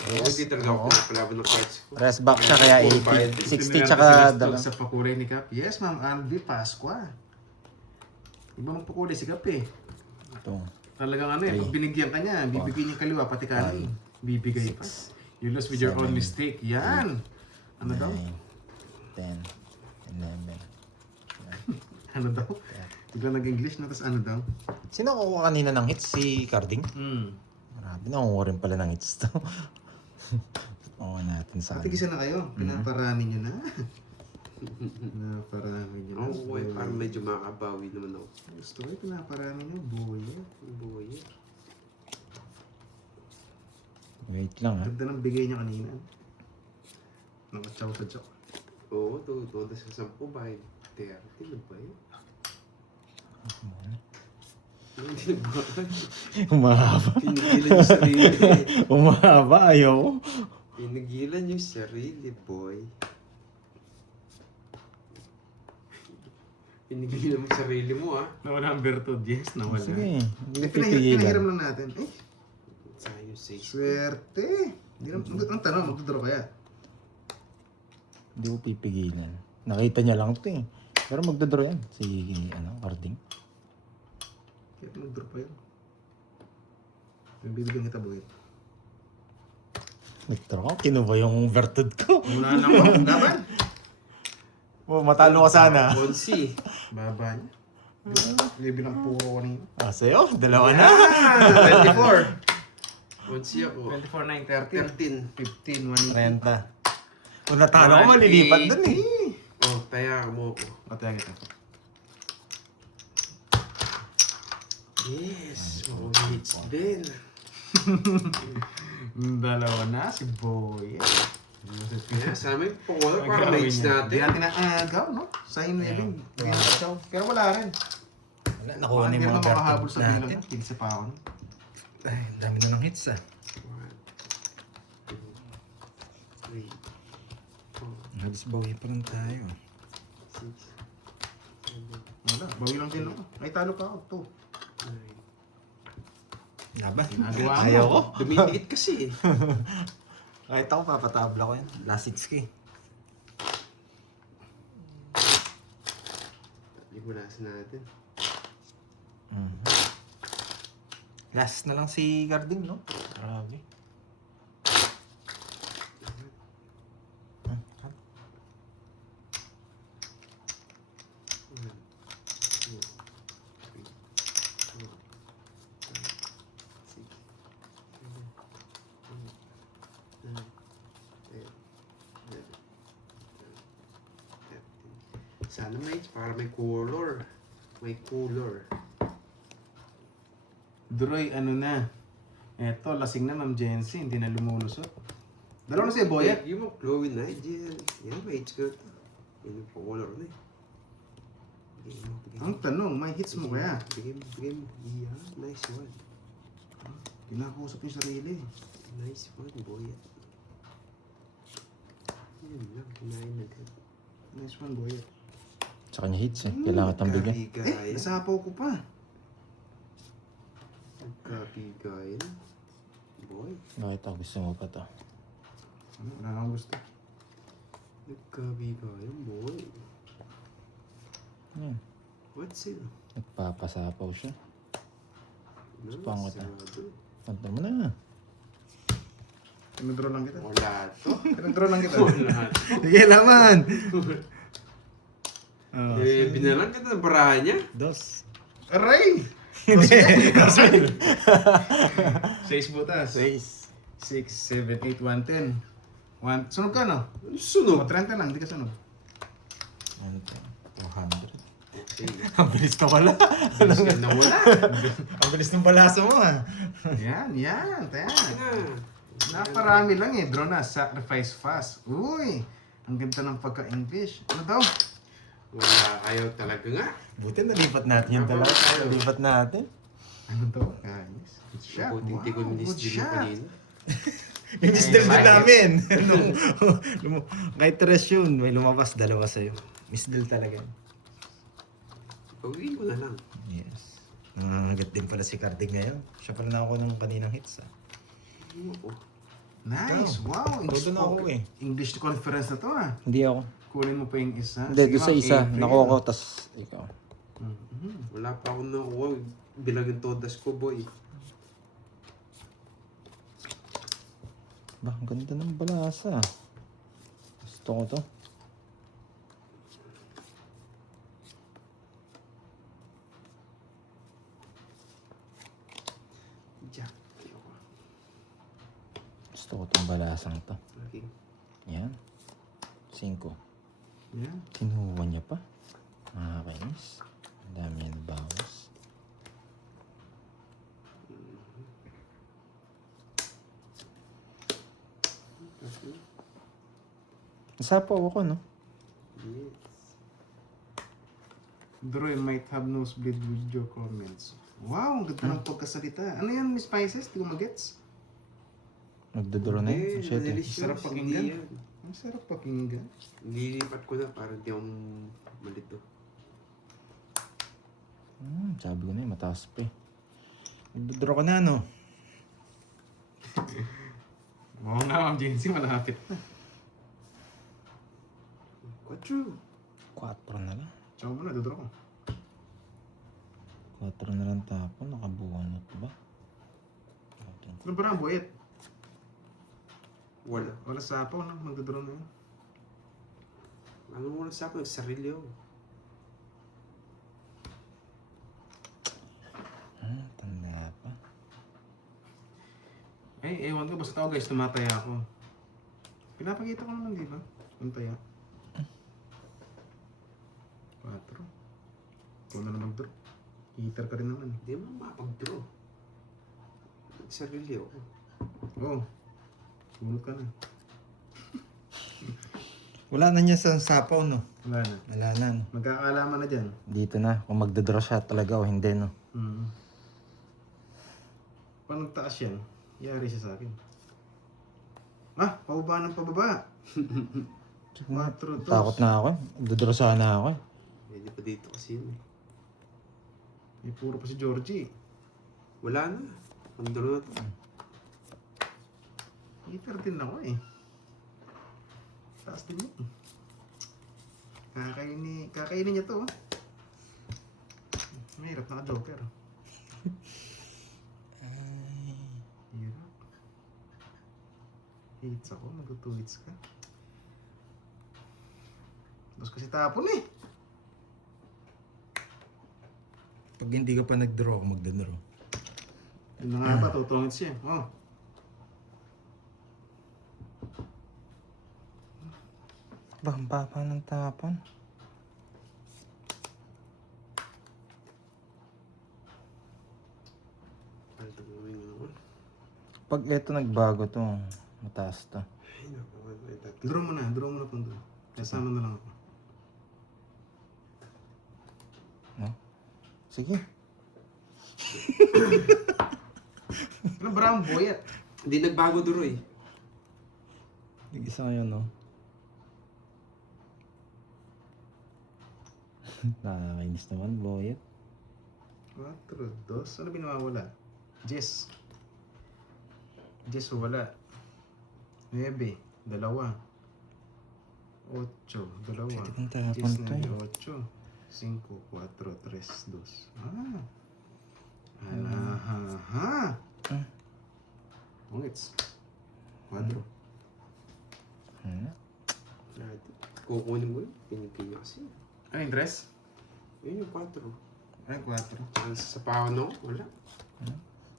Oo, hindi talaga ako pinapalaban ng cards ko. Rest back siya, kaya 80. 60 tsaka dalawa. Sa pakulay ni Cap. Yes, Ma'am Alvi, Pasqua. Iba magpakulay si Cap eh. Ito. Talagang ano eh, pag binigyan ka niya, bibigyan niya kaliwa, pati kanan. Bibigay pa. You lost with your own mistake. Yan! Ano daw? 10, 11. Ano daw? Bigla nag-English na, tapos ano daw? Sino kukuha kanina ng hits? Si Carding? Marami na kukuha rin pala ng hits to. Oo natin sa Pati gisa na kayo, pinaparami nyo na. Pinaparami nyo na. Ako ko eh, parang medyo makabawi naman ako. Gusto ko eh, pinaparami nyo, buya. Buhay. Wait lang ha. Ganda ng bigay niya kanina. Nakatsaw sa joke. Oo, doon sa 10 by 30. Ano ba yun? Hindi nagbakan. Umahaba. Pinigilan yung sarili. Umahaba, ayaw. Pinigilan yung sarili, boy. Pinigilan mo yung sarili mo, ah. Nawala ang Bertod, yes, nawala. Sige. Hindi Eh, pinahiram pipigilan. lang natin. Eh, Sayang yung 6. swerte. Ang tanong, magdodoro kaya? Hindi ko pipigilan. Nakita niya lang ito eh. Pero magdodraw yan. Si Carding. Kaya magdodoro pa yun. Bibigyan kita buhay. Nagdraw ko. Kinuha yung vertud ko. Muna na ako, laban. Oh, matalo ka sana. Bonsi. Baba niya. Level ang puro ko niya. Ah, sa'yo? Dalawa na. 24. Bonsi ako. 24, 9, 13. 15, 1, 30. Kung natalo ko, malilipat dun eh. Oh, taya mo ko. Patay kita. Yes. Oh, hits din. Dalawa na, si Boy. Yeah, sana may pukula para mates Hindi natin. natin naagaw, no? Sign living. Hindi na siya. Pero wala rin. Wala, nakuha na Hindi yung na mga makahabol vertud sa bilang. natin. Tigisa pa ako. no? Ay, ang dami na ng hits ah. 1, 2, 3, 4, Halos bawi pa lang tayo. 6, 7, Wala, bawi lang din ako. Ay, talo pa ako. 2. 9. Laban. Ginagawa mo. Ayaw ko. Dumidikit kasi eh. Kahit ako, papatabla ko yan. Last 6K. Libulasan natin. Last na lang si Carding, no? Grabe. Sana may para may color. May color. Droy, ano na? Eto, lasing na Ma'am Jency, hindi na lumulusot. Dalawa na siya, Boyet. Yung mga glowing na, yan, may hits ko ito. Yan yung color na eh. Bigay mo, bigay mo. Ang tanong, may hits mo kaya? Bigay mo, bigay mo. Yeah, nice one. Kinakausap yung sarili. Nice one, boy. Yan lang, kinain na agad. Nice one, Boyet. Sa kanya hits eh. Kailangan kitang bigyan. Nasapaw ko pa. Nagkabigayan. Boy, Bakit ako gusto mo pa to? Ano, wala akong gusto. nagkabigayan, boy. Yan. What's it? Nagpapasapaw siya. Nice, Pangot ah. sabi. Kanta mo na. Pinag-draw lang kita. Wala to. Pinag-draw lang kita. Wala. Sige, laman! Oh, Binalang kita ng barahan niya. Dos. Aray! Hindi. 6 butas. 6, 7, 8, 1, 10. Sunog ka, no? Ano sunog? 30 lang, hindi ka sunog. Ano to? 200. Okay. Ang bilis ka pala. Bilis ka na wala. Ang bilis ng balasa mo ah. Yan, yan. Tayan. Na. Naparami lang eh. Draw na. Sacrifice fast. Uy! Ang ganda ng pagka-English. Ano daw? Wala kayo talaga nga. Buti nalipat natin yung dalawa. Nalipat natin. Ano daw? Guys. Good shot. Buti hindi ko Wow, good minisdil mo shot. kanina. Yung misdel I din like namin. Kahit tres yun, may lumabas, dalawa sa'yo. Misdel talaga. Pagawin ko na lang. Yes. Nangangagat din pala si Carding ngayon. Siya pala na ako ng kaninang hits ah. Ano ako? Nice. Wow. Todo na ako eh. English conference na to ah. Hindi ako. Kunin mo pa yung isa. Hindi, Sige, doon sa ma'am, isa. April. Nakuha ko, tas ikaw. Mhm. Wala pa akong nakuha. Bilang yung todas ko, boy. Ba, ang ganda ng balasa. Gusto ko to. Jack. Ayoko. Gusto ko tong balasang to. Okay. Yan. 5. Yan. Kinuha niya pa. Nakakainis. Ang dami niya nabawas. Okay. Nasapaw ako, no? Yes. Droy might have nosebleed with your comments. Wow, ang ganda ng pagkasalita. Ano yan, Miss Spices? Di ko magets. Nagdodoro na yun. Hindi, Shit eh. delicious. Sarap pakinggan. Hindi yan. Ang sarap pakinggan. Nilipat ko na para di akong malito. Sabi ko na yun, mataas pa eh. Nagdodoro ka na, no? Oo nga, Ma'am Jency, malapit na. Quattro. 4 na lang. Tsaka mo na, dudro ko. 4 na lang tapon. Nakabuwanot ba? Ano ba na, Boyet? Wala. Wala sapaw na, magdudro na yun. Ano mo na sa akin? Sarili ako. Tanda pa. Ay, ewan ko, basta ako guys, tumataya ako. Pinapakita ko naman, di ba? Yung taya. 4. Ikaw na naman draw. Hitter ka rin naman. Hindi mo mapag-draw. Sarili ako. Oo. Sunod ka na. Wala na niya sa sapaw, no? Wala na. Wala na, no? Magkakaalaman na dyan. Dito na. Kung magdodraw siya talaga o hindi, no? Paano nagtaas yan? Yari siya sa akin. Ah, pababa ng pababa. 4 to. Takot na ako eh. Magdodraw sana ako eh. Hindi pa dito kasi yun eh. May puro pa si Georgie. Wala na. Mag-draw na to. Hitter din ako eh. Taas din yun. Kakainin niya to. Mahirap naka-joker. Hirap. Hits ako, mag-2 hits ka. Tapos kasi tapon eh. Pag hindi ka pa nag-draw, ako magdodraw. Yun na nga ba, tutungit siya. Oh. Ba, ang baba ng tapon. Pag eto nagbago to, mataas to. Ay, naku. May tatlo. Draw mo na po doon. Kasama na lang ako. No? Sige. Ano brown boyet? Hindi nagbago duro eh. Isa ngayon, no? Nakakainis naman, boyet. 4, 2. Ano binawawala? Jess. Jess wala. 9, 2. 8, 2. Pwede kang tapon Jess to, eh. 8. 5, 4, 3, 2. Ah. Alaha. Ungits. 4. Hmm? Kukunin mo yun. Pinipin niya kasi. Ano yung dress? Yun yung 4. Ay, 4. Sa pawano, wala.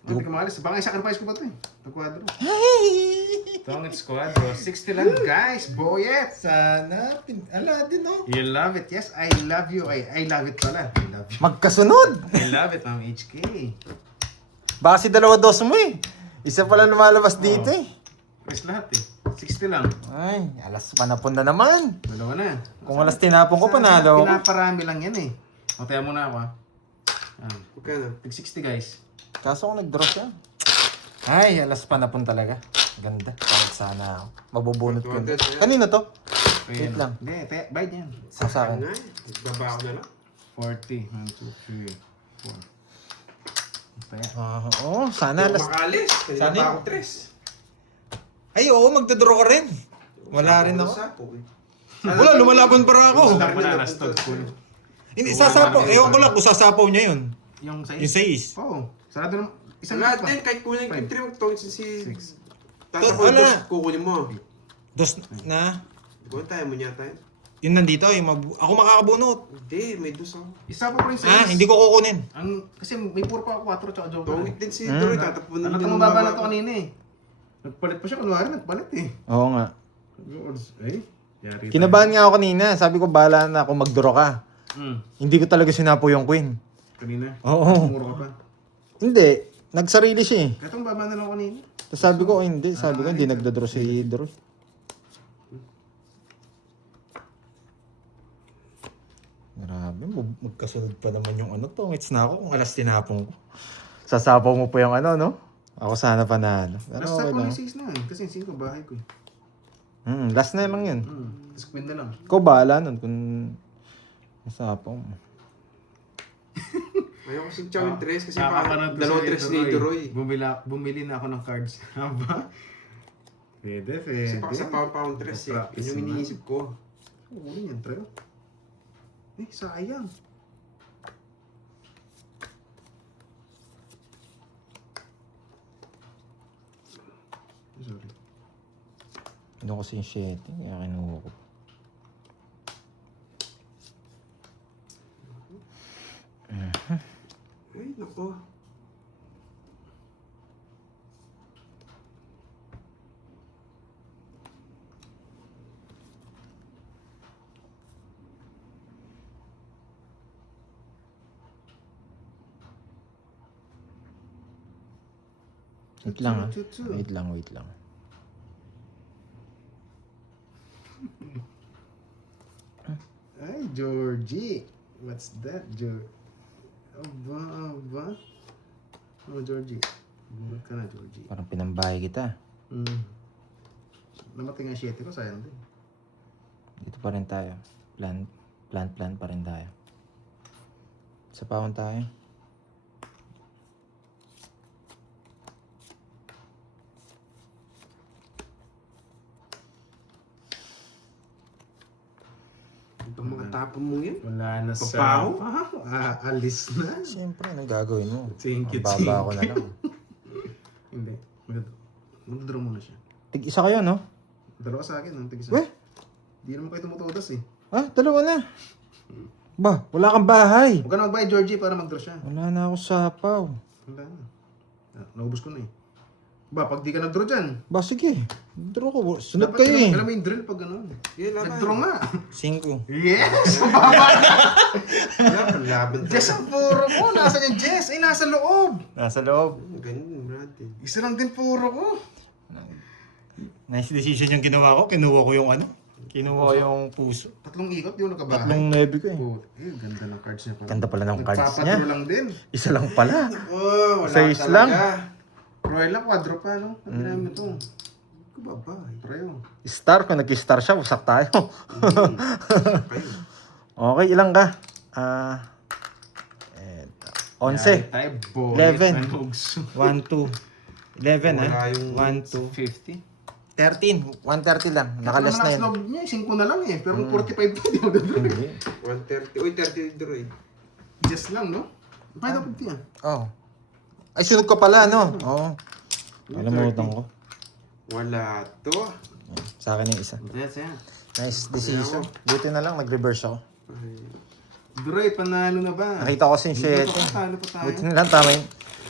Hindi ka maalis. Baka i-sacrifice ko ba ito eh? Ito 4. Tongits Quadro. 60 lang guys. Boyet. Sana. Ala din, no? You love it. Yes, I love you. I love it pala. I love you. Magkasunod! I love it, Ma'am HK. Baka si dalawa dos mo eh. Isa pala lumalabas dito eh. Chris lahat eh. 60 lang. Ay, alas panapon na naman. Dalawa na. Kung alas tinapon ko, panalo ako. Pinaparami lang yan eh. O, tayo muna ako ha. Magkano? Tig 60 guys. Kaso kung nag-draw siya. Ay, alas panapon talaga. Ganda. Kahit sana ako. Mabubunot ko. 200 yan. Kanino to? Wait lang. Hindi, bayad yan. Sa akin. Nga eh. Nagbaba ako na lang. 40. 1, 2, 3, 4. Kaya. Oo, sana Hindi alas... ako makalis. Kasi Sana naba yun? ako 3. Ay, oo, magdodraw ka rin. Wala rin ako. Sapo eh. Wala, lumalaban para ako. Stop mo na, na-stop ko. Hindi, sasapaw. Ewan ko lang kung sasapaw niya yun. Yung size? Yung sais. Oo. Sarado naman. Isang Lahat pa. din, kahit kunin yung 3 magtongit si... 6. Tatapon Wala. dos, kukunin mo. Dos na. Kunin tayo mo niya tayo. Yun nandito, ako makakabunot. Hindi, may dos ako. Isa pa rin size. Hindi ko kukunin. Kasi may puro pa ako 4 tsaka joker. Tongit din si Doroy, tatapon Ano din ka ng mababa baba na to ko. kanina eh. Nagpalit pa siya, kunwari nagpalit eh. Oo nga. Eh, yari tayo. Kinabahan nga ako kanina. Sabi ko, bahala na ako magdraw ka. Hindi ko talaga sinapo yung queen. Kanina? Oo. Muro ka pa. Hindi. Nagsarili siya eh. Kahit ang baba na lang ako kanina. Tapos sabi ko, hindi. Sabi ko, hindi nagdadraw si Droy. Grabe, magkasunod pa naman yung ano to. It's na ako kung alas tinapong ko. Sasapaw mo pa yung ano, no? Ako sana panalo. Pero Last okay time lang. ko 6 na eh. Kasi 5 bahay ko eh. Last na lang yun. Tapos queen na lang. Ikaw bahala nun kung nasapaw mo. Ayaw kasi Chowin 3 kasi Kakapanood ko dalawa sa 3 ni Doroy. Bumili na ako ng cards. Aba? Pwede. Kasi pa sa pound 3 eh. Yun yung iniisip ko. Uli yan, Treo. Sayang. Sorry. Ano kasi yung 7, kaya kinuha ko. Ay, nako. Wait lang ha. Chu-chu. Wait lang. Ay, Georgie. What's that, Aba. Oh, Georgie. Bulat ka na, Georgie. Parang pinambahay kita. Namatay nga 7 ko, sayang din. Dito pa rin tayo. Plan pa rin tayo. Sa pawan tayo. Itong mga tapon mo yan. Wala na Papaw? Alis na. Siyempre, anong gagawin mo? Thank you, Ang baba ko na lang. Hindi. Mag-draw muna siya. Tig-isa kayo, no? Dalawa sa akin, ang tigisa. Weh? Di naman kayo tumutodas eh. Dalawa na. Ba, wala kang bahay. Huwag ka na mag-buy, Georgie, para mag-draw siya. Wala na ako sapaw. Wala na. Naubos ko na eh. Ba, pag di ka nag-draw dyan. Ba, sige. Draw ko. Sunod Dapat kayo eh. alam mo yung drill pag gano'n. Yan, laban. Nag-draw nga. 5. Yes! Ang baba na! Laban, laban. Jess ang puro ko. Nasaan yung Jess? Ay, nasa loob. Nasa loob. Ganyan natin. Isa lang din puro ko. Nice decision yung ginawa ko. Kinuha ko yung ano. Kinuha ko yung puso. 3 ikot, di mo nakabahay. 3 9 ko eh. Oh, ganda ng cards niya. Ganda pala ng cards niya. Nagpapadraw lang din. Isa lang pala. Oh, wala Size talaga. lang. Royal lang, quadro pa, no? Ang ginamit mo ito. Kababay. Preo. Star, kung nag-star siya, wasak tayo. Kayo. Okay, ilang ka? 11. Tayo, boy. 11. Manugs. 1, 2. 11 Wala ah. yung 1, 2. 50. 13. 130 lang. Nakalas na yun. Loob niya, 5 na lang eh. Pero kung 45 pa, di mo gagawin. Hindi. 130. Uy, 30 draw eh. Just lang, no? Pwede ako yan. Oh. Ay, sunod ko pala, no? Oo. Nalimutan ko. Wala to. Sa akin yung isa. That's yan. Nice decision. Buti na lang, nag-reverse ako. Ay, Dre, panalo na ba? Nakita ko sin 7. Talo pa tayo. Buti na lang, tama yun.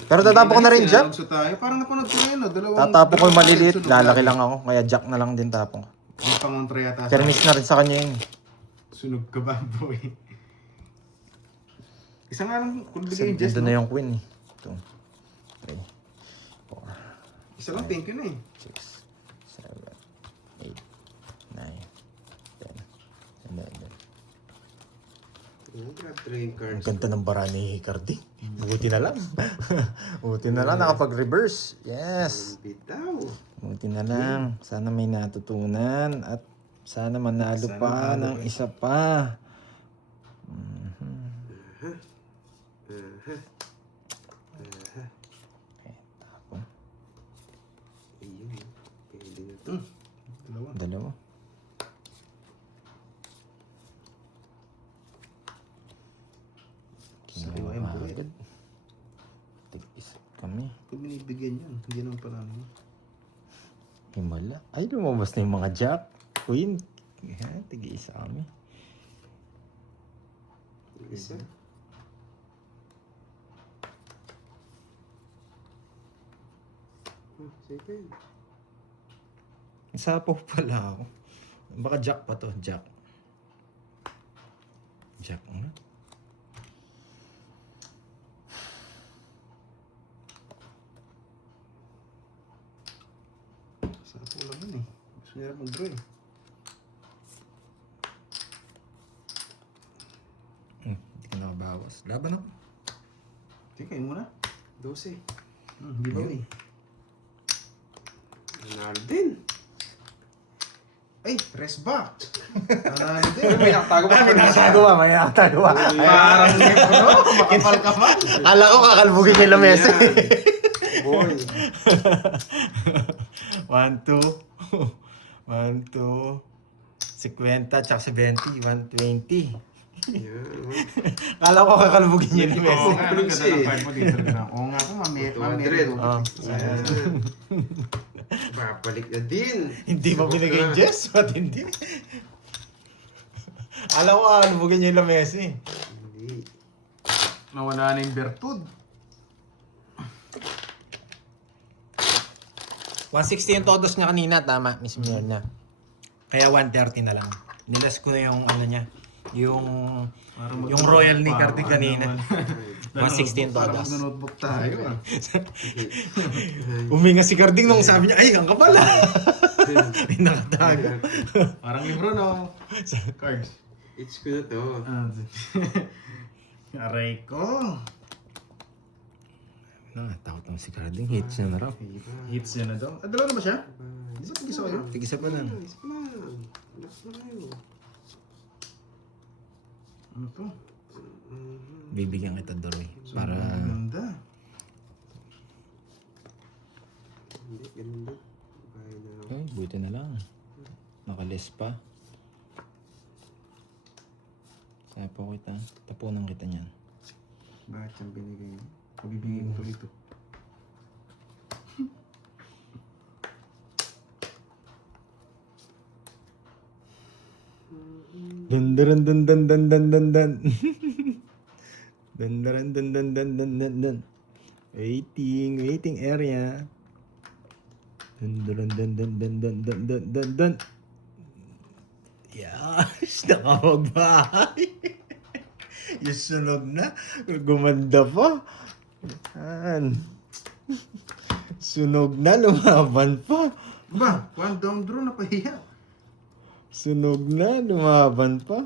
Pero tatapo ko na rin, Jack. Sinalogso tayo. Parang napanood ko na yun, no? Tatapo ko yung maliliit. Lalaki lang ako. Kaya Jack na lang din tapong ko. Ang pangontra yata. Permis na rin sa kanya yun. Sunog ka ba, boy? Isa nga lang, kung bigay yung Jess, Ito no? na yung queen eh. 2, 3, 4, Isa lang, thank you na eh. 6, 7, 8, 9, 10, 11. grab train Ang cards. ganda ng bara ni Cardi. Buti na lang. Buti na lang nakapag-reverse. Yes. Bitaw. Buti na lang. Sana may natutunan at sana manalo Sana pa manalo ng eh. isa pa. Tapon. Ayun. Pwede na to. Dalawa. Dalawa. Sariwa yung buhay. agad. Tig-isa kami. Kung binibigyan yun, hindi naman pala naman. Himala. Ay, lumabas na yung mga jack. Queen. Yeah, tig-isa kami. Isa. Sige. Isa po pala ako. Baka jack pa to. Jack. Jack nga. Sa ako lang yun eh. Gusto niya rin mag-draw eh. Hindi ka nakabawas. Laban ako. Sige, kayo muna. 12. Hindi ba eh. Nanalo din. Ay, rest back. Panalo din. May nakatago pa. May nakatawa. Parang bro, makapal ka ba? Kala ko kakalbugin yung lamesa. Boy. 1, 2. 1, 2. 50 tsaka 70. 120. Yan. Kala ko kakalbugin yung Oo lamesa. nga, ang ganda ng card mo dito. Oo nga po, mamaya. 200. Oh. Yan. Babalik na din. Hindi pa binigay yung Jess. Ba't hindi? Alam ko kakalbugin yung lamesa eh. Hindi. Nawala na yung bertud. 160 yung todos niya kanina, tama, Miss Mirna. Kaya 130 na lang. Nilas ko na yung ano niya, yung royal ni Cardi kanina. 160 yung todos. Parang notebook tayo ah. Uminga si Carding nung sabi niya, ay, ang kapala. May nakatago. Parang libro no. Cards. It's ko na to. Aray ko. Takot naman si Carding, hits niya na raw. Hits niya na daw. Dalawa na ba siya? Di ba tigisa kayo? Tigisa pa lang. Nice lang. Relax na kayo. Ano to? Bibigyan kita Doroy. Para Ganda. Hindi, ganun na. Bahay na ako. buti na lang. Nakalis pa. Sabi po kita, tapunan kita niyan. Bakit siyang binigay mo? Pabibigay mo tuloy ito. Dandaran dan dan dan dan dan dan. Dandaran dan dan dan dan dan dan. Waiting area. Dun. Yes, nakamagbahay. Yung sunog na. Gumanda pa. Yan. Sunog na, lumaban pa. Ba, one down draw na pahiya. Sunog na, lumaban pa.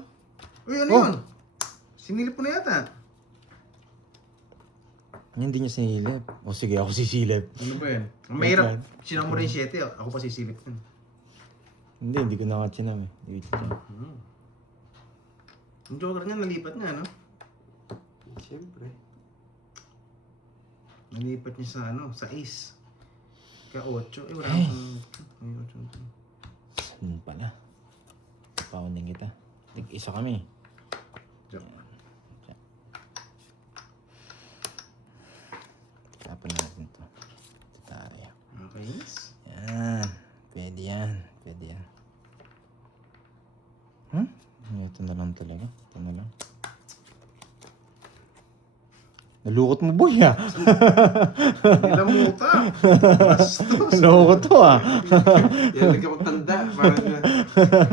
Uy, ano Oh. yun? Sinilip ko na yata. Hindi niya sinilip. O sige, ako sisilip. Ano ba yan? Ang mahirap. Sinama mo rin 7, ako pa sisilip yun. Hindi ko nakachinam eh. Hindi ko chinam. Yung joker niya, nalipat niya, no? Siyempre. Nalipat niya sa ano, sa ace. Ka 8. Eh, wala akong... May 8. Saan pala? Paunin kita. Tig-isa kami. Joke. Tapon natin to. Ito tayo. Okay. Yan. Pwede yan. Pwede yan. Ito na lang talaga. Ito na lang. Nalukot mo, boy, ha? Nilamuta. Bastos. Nalukot to, ha? Yan, nagka akong tanda. Parang na.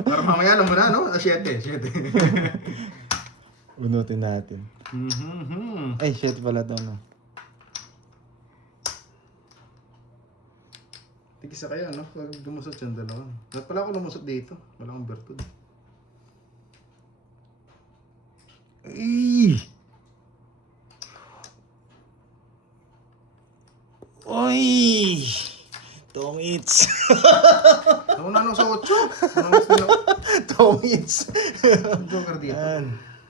Para mamaya alam mo na, no? 7. Unutin natin. Ay, shit pala to, no? Tigisa kayo, no? Pag lumusot yan, dalawa. Dapat pala ako lumusot dito. Wala akong bertud. Ay! Oy! Tongits! Ako na sa 8. Ano gusto na? Tongits! Yung joker dito. Yan.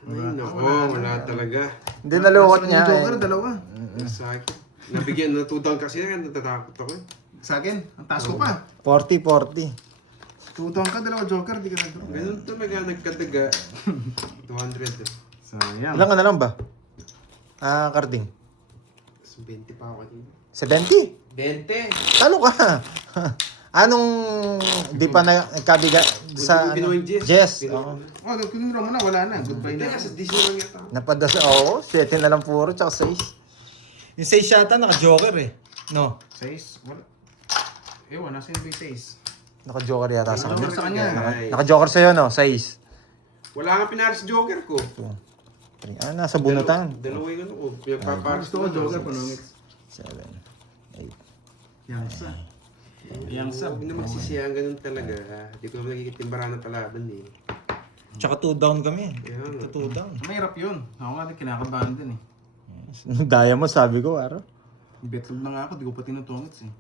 Ay, nako, wala talaga. Hindi nalukot Yung niya. joker, eh. dalawa. Sa akin. Nabigyan, natutang kasi yan, natatakot ako eh. Sa akin, ang taas ko pa. 40-40. Tutong ka, dalawa joker, di ka nag-draw. Ganun talaga, nagkadaga. 200 eh. Sayang. Ilan ka na lang ba? Karding. Mas 20 pa ako kanina. 70? 20! Talo ka. Anong di pa nagkabiga sa Binuwing Jess. Jess? Binuwing- Oo. Oh, kinura mo na, wala na. Goodbye Hindi, na. sa Disney lang yata. Napadas, oo. 7 na lang puro, tsaka 6. Yung 6 yata, naka-joker eh. No? 6, wala. Ewan, nasa yung 6. Naka-joker yata sa Joker kanya. sa kanya. Ay. Naka-joker sa'yo, no? 6. Wala nga pinaris Joker ko. Nasa bunutan. Dalawa yung ano ko. Pinagpaparis Gusto ko joker, panungit. 7, 8. Yangsa. Yangsa. Huwag na magsisiyang ganun talaga. Hindi ko naman nakikitimbara ng palaban eh. Tsaka 2 down kami. Kaya nga. 2 down. Mahirap yun. Ako nga din kinakabahan din eh. Daya mo, sabi ko, araw. Betlog na nga ako, di ko pa tinutungits eh.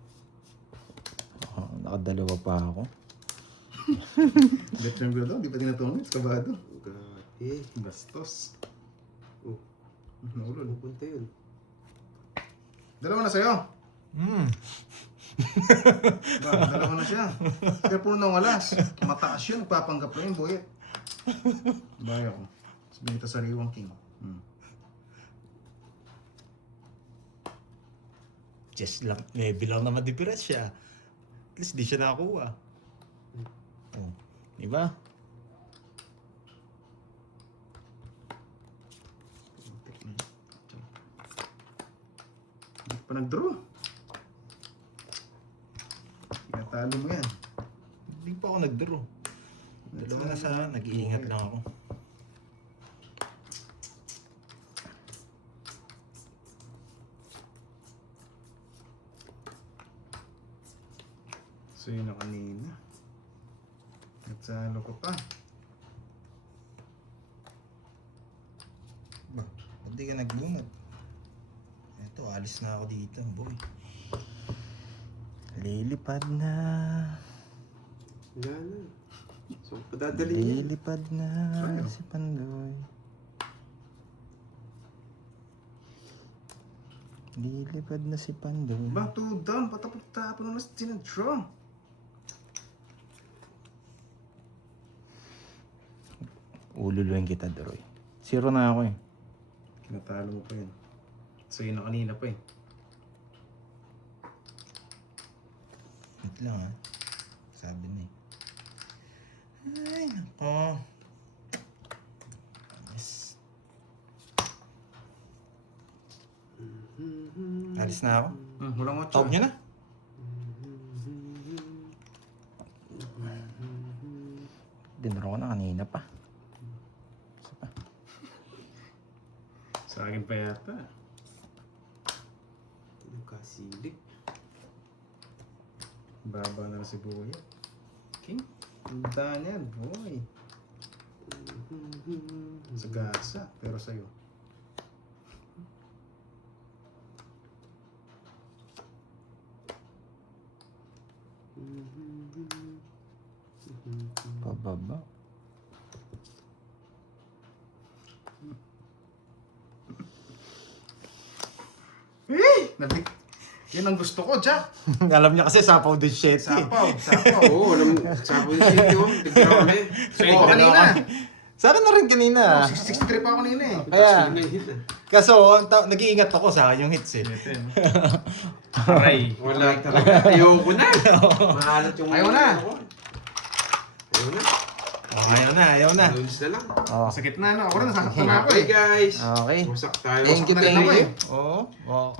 Oh, nakadalawa pa ako. Betlog ko daw, di pa tinutungits, kabado. Grabe. Bastos. Oh, Naulol. pupunta yun. Dalawa na sa'yo. Ba, dalawa na siya. Kaya puro nang walas. Mataas yun, nagpapanggap na yun, boyet. Bayo ko. Sabihin ito sariwang king. Just lang, bilang naman diferensya. At least di siya nakakuha. Oh, diba? Hindi pa nag-draw. Tinatalo mo yan. Hindi pa ako nag-draw. Dalawa na sa nag-iingat lang ako. So yun na kanina. Nagsalo ko pa. Ba, ba't di ka nagbunod? Eto, alis na ako dito, boy. Lilipad na. Wala na. So, padadali niya. Lilipad na Sa'yo. si Pandoy. Lilipad na si Pandoy. Ba, 2 down. Patapon na sinadraw. Ululuin kita, Droy. 0 na ako eh. Kinatalo mo pa yun. So yun na kanina pa eh. Wait lang ah. Sabi na eh. Ay, nako. Yes. Alis na ako. Walang 8. Tawag niyo na. Kanina pa. Sa akin pa yata. Nakasilip. Baba na si Buya. King. Ang daan yan, boy. Sa gasa, pero sa'yo. Pababa. Nabik. Yan ang gusto ko, Jack. Alam niya kasi sapaw din shit. Sapaw, sapaw. Oo, sabi ko siya yun. Tignan kami. Sa'yo pa kanina. Sana na rin kanina. 63 pa ako kanina eh. Kaya, kaso, nag-iingat ako sa yung hits eh. Ito yun. Aray. Wala talaga. Ayoko na. Mahalat yung... Ayaw na. Ayaw na. Oh, ayaw na. Loans na lang. Oh. Sa gitna, no? Ako rin, nasasaktan na ako Okay eh. guys. Okay. Wasak tayo. Thank you, Wasak na rin thank ako you. eh. Oo. Oh.